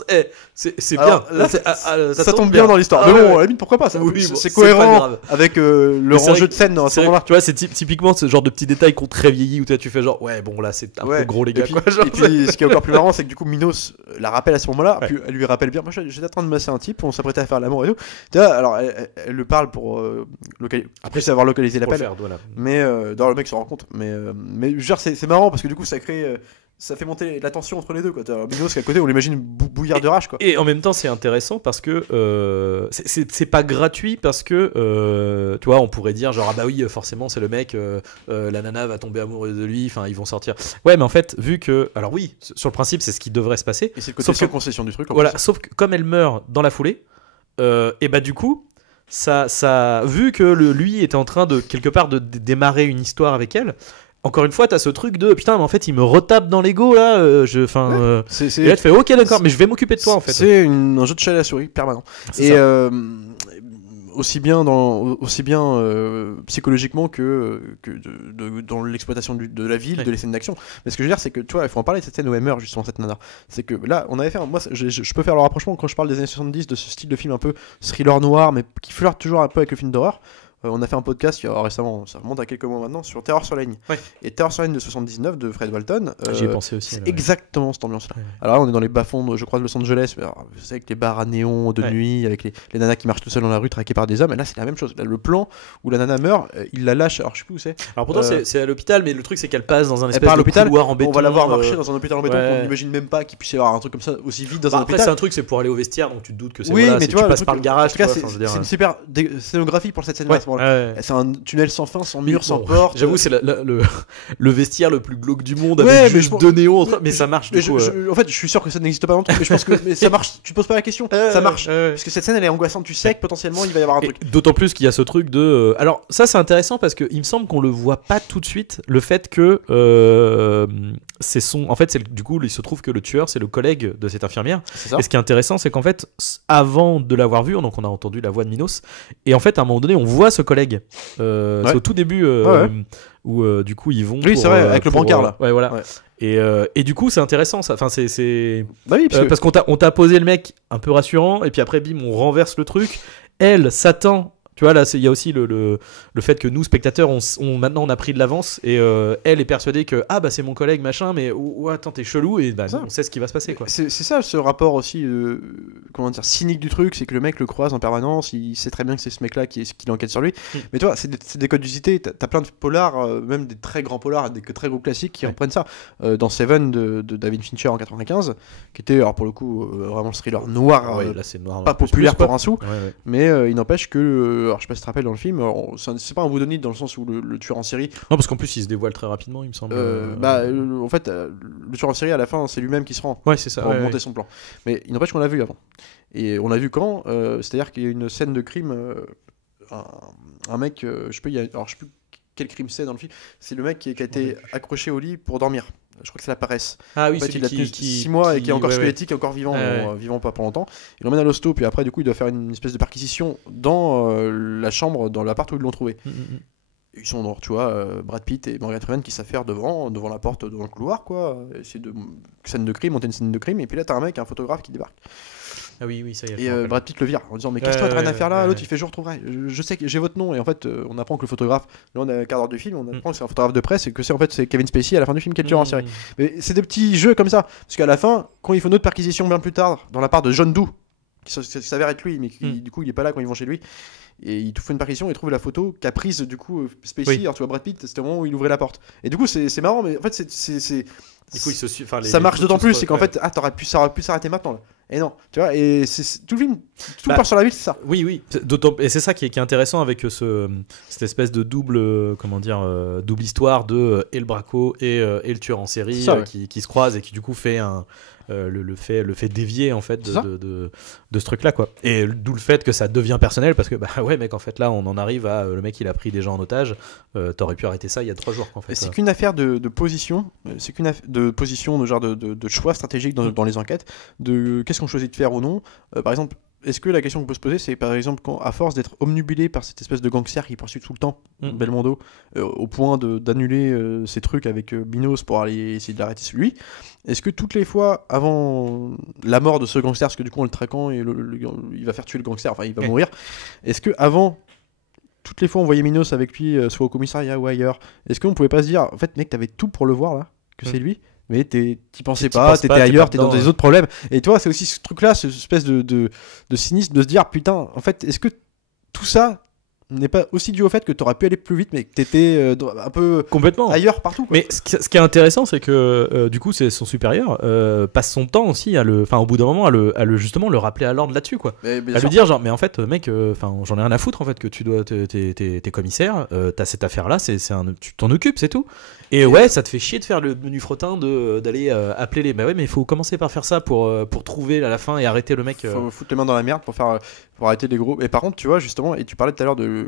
c'est bien. Là, ça tombe bien dans l'histoire. Mais bon, à la limite pourquoi pas ça. C'est cohérent avec leur enjeu de scène dans ce moment-là. Tu vois, c'est typiquement ce genre de petits détails qu'on te très vieilli où tu fais genre ouais bon là c'est un peu gros les gars. Et puis ce qui est encore plus marrant, c'est que du coup Minos la rappelle à ce moment-là, puis elle lui rappelle bien, moi j'étais en train de masser un type, on s'apprêtait à faire l'amour et tout. Alors elle le parle pour après savoir localiser l'appel. Mais dans le mec se rend compte. Mais genre c'est marrant parce que du coup ça crée ça fait monter la tension entre les deux, quoi. T'as Minos qui est à côté, on l'imagine bouillir de rage, quoi. Et en même temps, c'est intéressant parce que c'est pas gratuit parce que tu vois, on pourrait dire genre ah bah oui, forcément c'est le mec, la nana va tomber amoureuse de lui, enfin ils vont sortir. Ouais, mais en fait, vu que alors oui, sur le principe, c'est ce qui devrait se passer. Et c'est le côté sans concession du truc. Voilà, sauf que comme elle meurt dans la foulée, et bah du coup. Ça, vu que lui était en train de quelque part de démarrer une histoire avec elle, encore une fois t'as ce truc de putain mais en fait il me retape dans l'ego là, et là tu fais ok d'accord mais je vais m'occuper de toi en fait. C'est un jeu de chat à la souris permanent. Et aussi bien psychologiquement que dans l'exploitation de la ville, de les scènes d'action. Mais ce que je veux dire, c'est que tu vois, il faut en parler de cette scène où elle meurt justement, cette nana. C'est que là, on avait fait, moi, je peux faire le rapprochement quand je parle des années 70 de ce style de film un peu thriller noir, mais qui flirte toujours un peu avec le film d'horreur. On a fait un podcast récemment, ça remonte à quelques mois maintenant, sur Terreur sur la ligne. Et Terreur sur la ligne de 79 de Fred Walton. J'y ai pensé aussi. C'est exactement cette ambiance-là. Alors là, on est dans les bas-fonds, je crois, de Los Angeles. Vous savez, avec les bars à néon de nuit, avec les nanas qui marchent tout seules dans la rue, traquées par des hommes. Et là, c'est la même chose. Là, le plan où la nana meurt, il la lâche. Alors, je sais plus où c'est. Alors, pourtant, c'est à l'hôpital, mais le truc, c'est qu'elle passe dans un espèce de couloir en béton. On va la voir marcher dans un hôpital en béton. On n'imagine même pas qu'il puisse y avoir un truc comme ça aussi vite dans un hôpital. Après, c'est un truc, c'est pour aller au vestiaire, donc tu te doutes que c'est. Oui, mais tu passes par le garage. C'est une super scénographie pour cette scène-là. C'est un tunnel sans fin, sans mur, sans porte. J'avoue, c'est le vestiaire le plus glauque du monde avec juste deux néons, mais ça marche. En fait, je suis sûr que ça n'existe pas dans le truc, mais je pense que ça marche. Tu te poses pas la question, ça marche. Parce que cette scène, elle est angoissante. Tu sais que potentiellement, il va y avoir un truc. D'autant plus qu'il y a ce truc de. Alors, ça, c'est intéressant parce qu'il me semble qu'on le voit pas tout de suite. Le fait que c'est son. En fait, du coup, il se trouve que le tueur, c'est le collègue de cette infirmière. Et ce qui est intéressant, c'est qu'en fait, avant de l'avoir vu, donc on a entendu la voix de Minos, et en fait, à un moment donné, on voit ce collègue. C'est au tout début où du coup ils vont. Oui, c'est vrai, avec le brancard là. Ouais, voilà. Et du coup, c'est intéressant ça. Enfin, Bah oui, parce qu'on t'a posé le mec un peu rassurant, et puis après, bim, on renverse le truc. Elle s'attend. Tu vois, là, il y a aussi le fait que nous, spectateurs, maintenant on a pris de l'avance et elle est persuadée que ah bah c'est mon collègue machin, mais attends, t'es chelou, et bah, on sait ce qui va se passer, quoi. C'est ça ce rapport aussi, comment dire, cynique du truc, c'est que le mec le croise en permanence, il sait très bien que c'est ce mec-là qui enquête sur lui. Mais toi, c'est des codes d'usité, t'as plein de polars, même des très grands polars, des très gros classiques qui reprennent ça. Dans Seven de David Fincher en 95, qui était alors pour le coup vraiment le thriller noir, là, c'est noir, pas populaire pour un sou, mais il n'empêche que alors, je sais pas si tu te rappelles dans le film, alors, c'est pas un whodunit dans le sens où le tueur en série. Non, parce qu'en plus, il se dévoile très rapidement, il me semble. En fait, le tueur en série à la fin, c'est lui-même qui se rend Ouais, c'est ça. pour ouais, monter ouais. son plan. Mais il n'empêche qu'on l'a vu avant. Et on l'a vu quand c'est-à-dire qu'il y a une scène de crime, un mec, je sais plus quel crime c'est dans le film. C'est le mec qui a été accroché au lit pour dormir. Je crois que c'est la paresse. Ah oui, En fait, celui il a tenu 6 mois et qui est encore squelettique, encore vivant, vivant pas pour longtemps. Il l'emmène à l'hosto, puis après, du coup, il doit faire une espèce de perquisition dans la chambre, dans l'appart où ils l'ont trouvé. Ils sont dans, tu vois, Brad Pitt et Morgan Freeman qui s'affairent devant la porte, devant le couloir, quoi. Essayer de scène de crime, monter une scène de crime, et puis là, t'as un mec, un photographe qui débarque. Ah oui, ça y est. Et Brad Pitt le vire en disant mais cache-toi, t'as rien à faire là. ouais. L'autre il fait je retrouverai, je sais que j'ai votre nom. Et en fait on apprend que le photographe, là on a un quart d'heure du film, on apprend que c'est un photographe de presse et que c'est Kevin Spacey à la fin du film qui est le tueur en série. Mais c'est des petits jeux comme ça, parce qu'à la fin quand il faut une autre perquisition bien plus tard dans la part de John Doe qui s'avère être lui, mais qui, du coup il est pas là quand ils vont chez lui, et il fait une perquisition et il trouve la photo qu'a prise du coup Spacey. Alors tu vois Brad Pitt, c'était au moment où il ouvrait la porte, et du coup c'est marrant, mais en fait c'est Du coup, ça marche d'autant plus, c'est qu'en fait ça aurait pu s'arrêter maintenant là. Et non, tu vois, et c'est tout le film, tout part sur la ville, c'est ça. Oui, et c'est ça qui est intéressant avec cette espèce de double histoire de et le braco et le tueur en série ça, ouais. qui se croisent et qui du coup fait le fait dévier en fait de ce truc là, quoi. Et d'où le fait que ça devient personnel, parce que bah ouais mec, en fait là on en arrive à le mec il a pris des gens en otage, t'aurais pu arrêter ça il y a 3 jours en fait. C'est qu'une affaire de position, c'est qu'une de position, de genre de choix stratégique dans les enquêtes, de qu'est-ce qu'on choisit de faire ou non. Par exemple, est-ce que la question qu'on peut se poser, c'est par exemple quand, à force d'être omnibulé par cette espèce de gangster qui poursuit tout le temps Belmondo, au point d'annuler ces trucs avec Minos pour aller essayer de l'arrêter lui, est-ce que toutes les fois avant la mort de ce gangster, parce que du coup en le traquant et il va faire tuer le gangster, enfin il va mourir, est-ce que avant toutes les fois on voyait Minos avec lui, soit au commissariat ou ailleurs, est-ce qu'on pouvait pas se dire en fait mec t'avais tout pour le voir là, que c'est lui, mais t'y pensais pas, t'étais ailleurs, t'es dans des autres problèmes. Et toi, c'est aussi ce truc-là, cette espèce de cynisme de se dire, putain, en fait, est-ce que tout ça n'est pas aussi dû au fait que t'aurais pu aller plus vite, mais que t'étais un peu complètement ailleurs partout, quoi. Mais ce qui est intéressant, c'est que du coup, c'est son supérieur passe son temps aussi au bout d'un moment, à justement le rappeler à l'ordre là-dessus, quoi. À lui dire genre, mais en fait, mec, j'en ai rien à foutre en fait que tu dois t'es commissaire, t'as cette affaire-là, tu t'en occupes, c'est tout. Et ouais, ça te fait chier de faire le menu frottin, d'aller appeler les. Bah ouais, mais il faut commencer par faire ça pour trouver à la fin et arrêter le mec. Faut foutre les mains dans la merde pour arrêter les gros. Et par contre, tu vois, justement, et tu parlais tout à l'heure de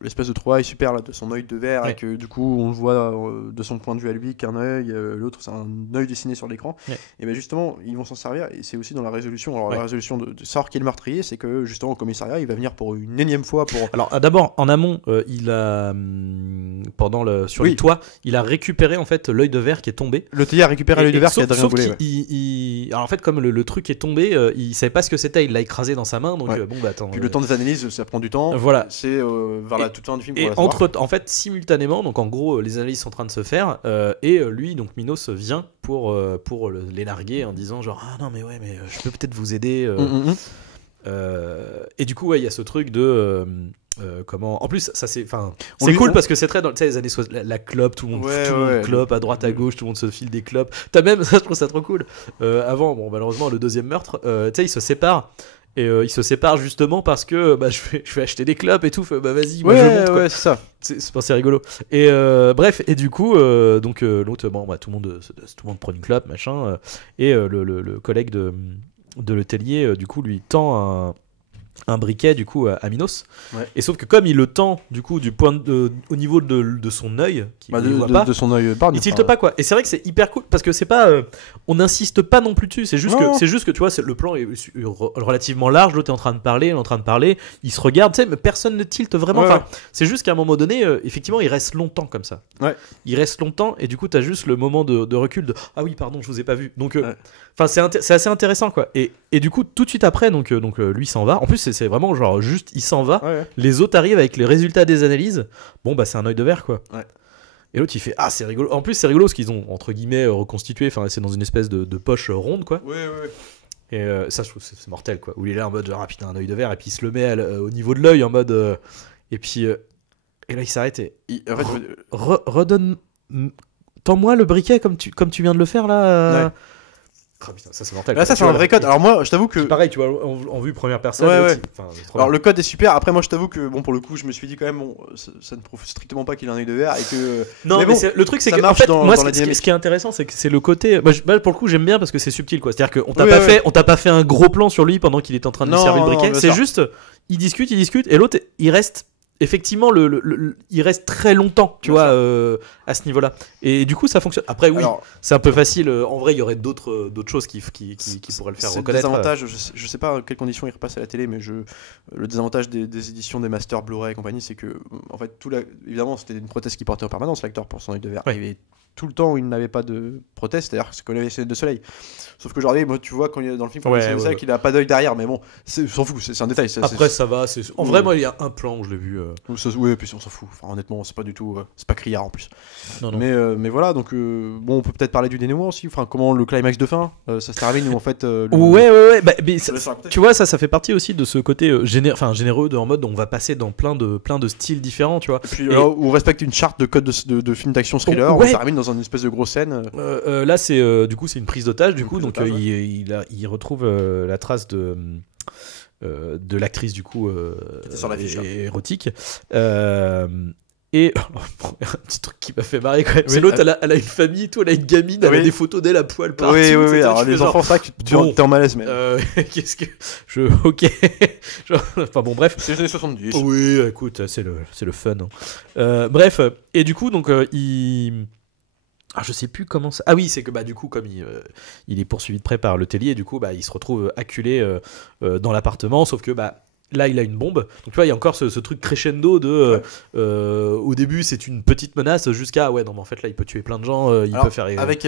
l'espèce de trouvaille super là, de son œil de verre, et que du coup, on le voit de son point de vue à lui qu'un œil, l'autre c'est un œil dessiné sur l'écran. Et ben justement, ils vont s'en servir, et c'est aussi dans la résolution. Alors, la résolution de savoir qui est le meurtrier, c'est que justement, au commissariat, il va venir pour une énième fois pour. Alors, d'abord, en amont, il a. Sur le toit, il a récupéré en fait l'œil de verre qui est tombé. Le théier a récupéré l'œil de verre qui a dégringolé. Alors en fait, comme le truc est tombé, il savait pas ce que c'était, il l'a écrasé dans sa main, donc bon bah attends. Puis le temps des analyses, ça prend du temps. Voilà. C'est vers la toute fin du film. Et en fait, simultanément, donc en gros, les analyses sont en train de se faire, et lui, donc Minos vient pour les larguer en disant genre ah non mais ouais mais je peux peut-être vous aider. Et du coup ouais, il y a ce truc de comment en plus ça c'est cool parce que c'est très dans les années 60, la clope, tout le monde clope à droite à gauche, tout le monde se file des clopes, t'as même ça, je trouve ça trop cool. Avant bon malheureusement le deuxième meurtre, tu sais, ils se séparent. Et ils se séparent justement parce que bah, je vais acheter des clopes et tout. Bah vas-y, moi je monte, quoi. C'est ça. C'est rigolo. Et bref, et du coup, donc l'autre, bon, bah, tout le monde prend une clope, machin. Et le collègue de l'hôtelier, du coup, lui tend un briquet du coup à Minos, et sauf que comme il le tend du coup au niveau de son œil, de son œil, il tilte pas, quoi. Et c'est vrai que c'est hyper cool parce que c'est pas on n'insiste pas non plus dessus, c'est juste que tu vois, le plan est relativement large, l'autre est en train de parler, il se regarde, tu sais, mais personne ne tilte vraiment. C'est juste qu'à un moment donné, effectivement, il reste longtemps comme ça. Il reste longtemps, et du coup t'as juste le moment de recul de ah oui pardon, je vous ai pas vu, donc c'est assez intéressant, quoi. Et du coup tout de suite après, donc lui s'en va. En plus c'est vraiment genre juste il s'en va. Les autres arrivent avec les résultats des analyses. Bon bah c'est un œil de verre, quoi. Et l'autre il fait ah c'est rigolo. En plus c'est rigolo parce qu'ils ont entre guillemets reconstitué. Enfin c'est dans une espèce de poche ronde, quoi. Et ça je trouve c'est mortel, quoi. Où il est là en mode genre ah putain un œil de verre, et puis il se le met au niveau de l'œil en mode et puis et là il s'arrête et en fait redonne tends-moi le briquet comme tu viens de le faire là. Ah, putain, ça c'est mortel. Là, ça, c'est un vrai code. Alors, moi, je t'avoue que. Pareil, tu vois, en vue première personne. Ouais, l'autre, ouais. enfin, c'est trop Alors, bien. le code est super. Après, moi, je t'avoue que, bon, pour le coup, je me suis dit quand même, bon, ça ne prouve strictement pas qu'il a un œil de verre et que. Non, mais bon, le truc, c'est ça que en marche fait, dans moi, la dynamique. ce qui est intéressant, c'est que c'est le côté. Moi, pour le coup, j'aime bien parce que c'est subtil, quoi. C'est-à-dire qu'on t'a Oui, pas ouais, fait, on t'a pas fait un gros plan sur lui pendant qu'il était en train de lui Non, servir le non, briquet. bien C'est sûr. juste, il discute, et l'autre, il reste. Effectivement, il reste très longtemps, tu Bien vois, sûr. à ce niveau-là. Et du coup, ça fonctionne. Après, oui, Alors, c'est un peu facile. En vrai, il y aurait d'autres choses qui pourraient le faire c'est le reconnaître. désavantage, je sais pas à quelles conditions il repasse à la télé, mais le désavantage des éditions des Masters Blu-ray et compagnie, c'est que, en fait, évidemment, c'était une prothèse qu'il portait en permanence, l'acteur, pour son œil de verre. Ouais. Et tout le temps, il n'avait pas de prothèse, c'est-à-dire qu'il avait ses lunettes de soleil. Sauf qu'aujourd'hui, moi, tu vois, quand il est dans le film, quand Ouais, il essaie de ça, ouais. qu'il a pas d'œil derrière, mais bon, on s'en fout, c'est un détail. Après, ça va. En Oui. vrai, moi, il y a un plan où je l'ai vu. Oui, et puis on s'en fout. Enfin, honnêtement, c'est pas du tout. C'est pas criard en plus. Non, non. Mais voilà, donc bon, on peut peut-être parler du dénouement aussi. Enfin, comment le climax de fin, ça se termine où en fait. Ouais. Bah, mais Je laisse raconter. tu vois, ça fait partie aussi de ce côté généreux, en mode on va passer dans plein de styles différents, tu vois. Et puis où on respecte une charte de code de film d'action thriller, Ouais. on termine dans une espèce de grosse scène. Là, c'est du coup, c'est une prise d'otage, du Une coup, prise donc d'otage, il retrouve la trace de l'actrice du coup était sur l'affiche, hein. érotique. Et un petit truc qui m'a fait marrer quand même, c'est Oui, l'autre, elle a une famille et tout, elle a une gamine, elle a Oui. des photos d'elle à poil partout. Oui, etc. alors Je fais les genre, enfants, ça, bon. t'es en malaise, mais. qu'est-ce que ok. Enfin bon, bref. C'est les années 70. Oui, écoute, c'est le fun. Hein. Bref, et du coup, donc il. Ah, je sais plus comment ça. Ah oui, c'est que bah du coup, comme il est poursuivi de près par le tellier, du coup, bah il se retrouve acculé dans l'appartement, sauf que bah là, il a une bombe. Donc tu vois, il y a encore ce truc crescendo de. Au début, c'est une petite menace jusqu'à ouais non, mais en fait là, il peut tuer plein de gens, il Alors, peut faire. Avec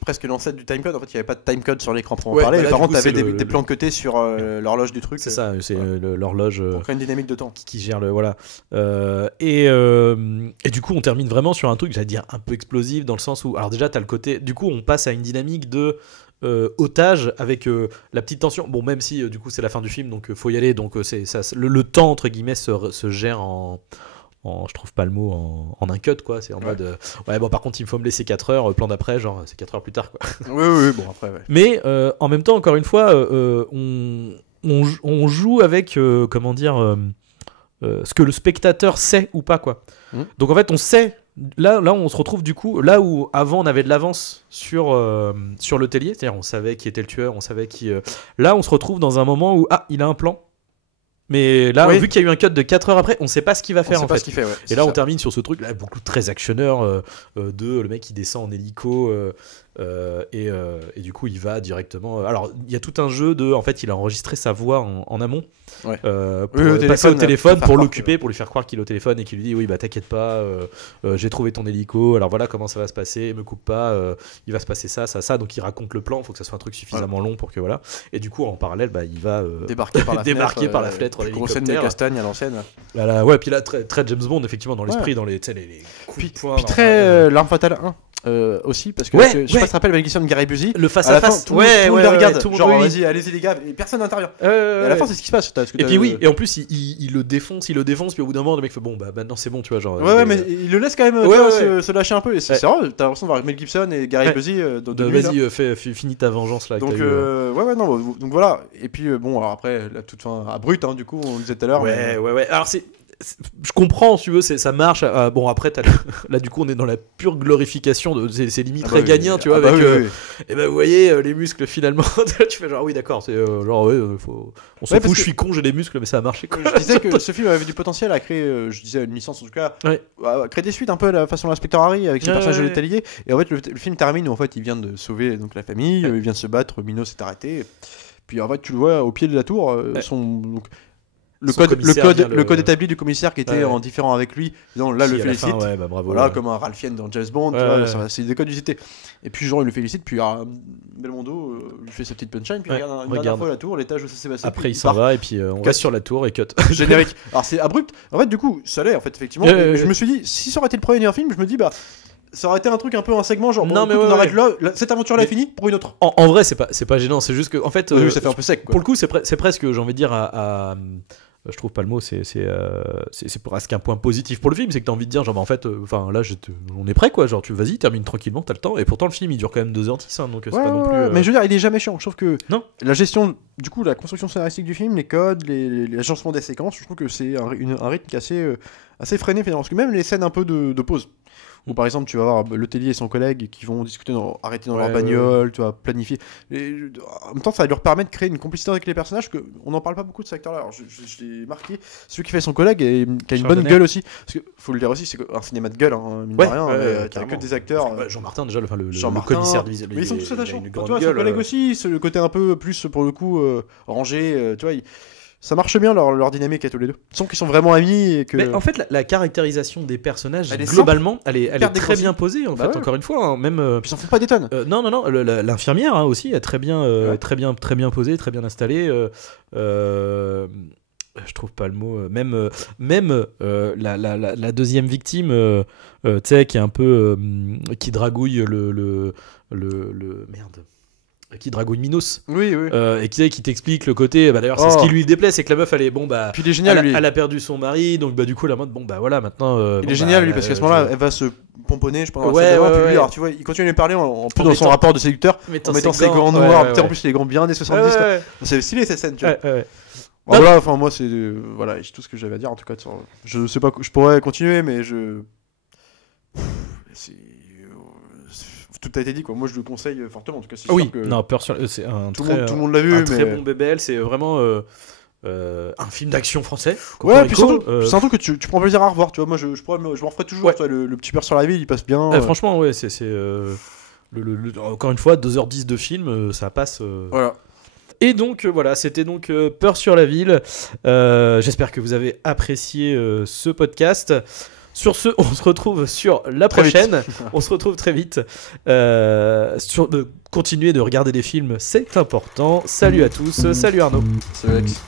presque l'ancêtre du timecode, en fait, il n'y avait pas de timecode sur l'écran pour en Ouais, parler. bah là, Par du contre, coup, t'avais c'est des plans cutés sur l'horloge du truc. C'est ça, c'est voilà. l'horloge. Pour créer une dynamique de temps. Qui gère le voilà et du coup on termine vraiment sur un truc j'allais dire un peu explosif dans le sens où alors déjà t'as le côté du coup on passe à une dynamique de otage avec la petite tension bon même si du coup c'est la fin du film donc faut y aller donc c'est ça le temps entre guillemets se gère en je trouve pas le mot en un cut quoi c'est en mode ouais bon par contre il faut me laisser 4 heures plan d'après genre c'est 4 heures plus tard quoi. Oui, bon après ouais. Mais en même temps encore une fois on joue avec comment dire ce que le spectateur sait ou pas quoi. Donc en fait on sait là on se retrouve du coup là où avant on avait de l'avance sur le tellier, c'est-à-dire on savait qui était le tueur, on savait qui là on se retrouve dans un moment où il a un plan. Mais là, vu qu'il y a eu un cut de 4 heures après, on sait pas ce qu'il va faire On sait en pas fait. ce qu'il fait, ouais, Et là, on termine sur ce truc là, beaucoup très actionneur de le mec qui descend en hélico et du coup il va directement. Alors il y a tout un jeu de, en fait, il a enregistré sa voix en amont pour passer au téléphone pour l'occuper, pour lui faire croire qu'il est au téléphone et qu'il lui dit oui bah t'inquiète pas, j'ai trouvé ton hélico. Alors voilà comment ça va se passer, me coupe pas, il va se passer ça. Donc il raconte le plan, faut que ça soit un truc suffisamment long pour que voilà. Et du coup en parallèle il va débarquer par la fenêtre. Grosse scène de castagne à l'ancienne. Voilà, ouais, puis là, très James Bond, effectivement, dans l'esprit, dans les coups de poing. Puis très L'Arme Fatale 1 aussi, parce que je sais pas si tu te rappelles, Malédiction de Gary Busey. Le face-à-face, tout le monde regarde, tout le monde, genre oui. vas-y, allez-y les gars, et personne n'intervient. Et à la fin, c'est ce qui se passe. Et puis oui, et en plus, il le défonce, puis au bout d'un moment, le mec fait bon, bah maintenant c'est bon, tu vois, genre. Ouais, mais il le laisse quand même se lâcher un peu, et c'est vrai, t'as l'impression de voir Mel Gibson et Gary Busey de lui, vas-y, finis ta vengeance là. Donc, donc voilà, et puis bon, alors après, la toute fin abrupte, hein, du coup, on le disait tout à l'heure. Ouais. Alors je comprends, si tu veux, ça marche. Bon, après, là, du coup, on est dans la pure glorification de c'est limite réganien, tu vois, avec. Et ben, vous voyez, les muscles finalement. Tu fais genre, oui, d'accord, c'est genre, on s'en fout, je suis con, j'ai des muscles, mais ça a marché. Quoi. Je disais que ce film avait du potentiel à créer, je disais une licence en tout cas, à créer des suites un peu à la façon de l'inspecteur Harry avec ce personnage de l'Atelier. Et en fait, le film termine où en fait, il vient de sauver donc la famille, il vient de se battre, Minos s'est arrêté. Puis en fait, tu le vois au pied de la tour, le code établi du commissaire qui était en différent avec lui, disant là le félicite, voilà, comme un Ralph Fiennes dans James Bond, c'est des codes usités. Et puis genre il le félicite, puis Belmondo lui fait sa petite punchline, puis regarde une dernière fois la tour, l'étage où ça s'est passé. Après il s'en va et puis on reste sur la tour et cut. Générique. Alors c'est abrupt. En fait du coup ça l'est en fait effectivement. Je me suis dit si ça aurait été le premier film, je me dis bah ça aurait été un truc un peu un segment genre non, mais on arrête là, cette aventure là est finie pour une autre. En vrai c'est pas gênant, c'est juste que en fait ça fait un peu sec quoi. Pour le coup c'est presque j'ai envie de dire à je trouve pas le mot, c'est presque un point positif pour le film, c'est que t'as envie de dire genre bah, en fait là on est prêt quoi, genre tu vas-y termine tranquillement, t'as le temps, et pourtant le film il dure quand même 2h10 hein, donc c'est pas non plus mais je veux dire il est jamais chiant, je trouve que non, la gestion du coup la construction scénaristique du film, les codes, l'agencement des séquences, je trouve que c'est un rythme qui est assez freiné finalement, parce que même les scènes un peu de pause où par exemple tu vas voir l'hôtelier et son collègue qui vont discuter arrêter dans leur bagnole, tu vas planifier et, en même temps ça va leur permettre de créer une complicité avec les personnages, que on n'en parle pas beaucoup de cet acteur là. Alors je l'ai marqué, celui qui fait son collègue et qui a une bonne gueule aussi, parce que faut le dire aussi, c'est un cinéma de gueule hein, mine de rien, qui a que des acteurs Jean-Martin déjà le Jean-Martin, commissaire de mais ils sont tous attachants, tu vois son collègue aussi, c'est le côté un peu plus pour le coup rangé, tu vois ça marche bien leur dynamique à tous les deux. Ils sont vraiment amis et que... Mais en fait la caractérisation des personnages elle est globalement elle est très bien posée en bah fait ouais. encore une fois hein, même Puis ils s'en font pas des tonnes. non l'infirmière hein, aussi est très bien très bien posée, très bien installée, je trouve pas le mot, même la deuxième victime tu sais qui est un peu qui dragouille le merde, qui dragouille Minos, Oui. et qui t'explique le côté d'ailleurs c'est ce qui lui déplaît, c'est que la meuf elle est Puis il est génial, lui. elle a perdu son mari, donc du coup la mode voilà maintenant Il est génial lui, parce qu'à ce moment-là elle va se pomponner je pense. Alors tu vois il continue à lui parler en plus dans son rapport de séducteur en mettant ses gants noirs, en plus les gants bien des 70 c'est stylé cette scène tu vois. Voilà, enfin moi c'est voilà tout ce que j'avais à dire en tout cas je sais pas, je pourrais continuer mais tout a été dit quoi. Moi je le conseille fortement en tout cas. C'est sûr que non Peur sur c'est un tout le monde l'a vu, mais très bon BBL, c'est vraiment un film d'action français. Ouais, puis c'est un truc que tu prends plaisir à revoir, tu vois. Moi je m'en ferai toujours, tu vois, le petit Peur sur la ville il passe bien. Franchement ouais c'est encore une fois 2h10 de film, ça passe. Voilà. Et donc voilà, c'était donc Peur sur la ville. J'espère que vous avez apprécié ce podcast. Sur ce, on se retrouve sur la prochaine. On se retrouve très vite. Continuez de regarder des films, c'est important. Salut à tous. Salut Arnaud. Salut Alex.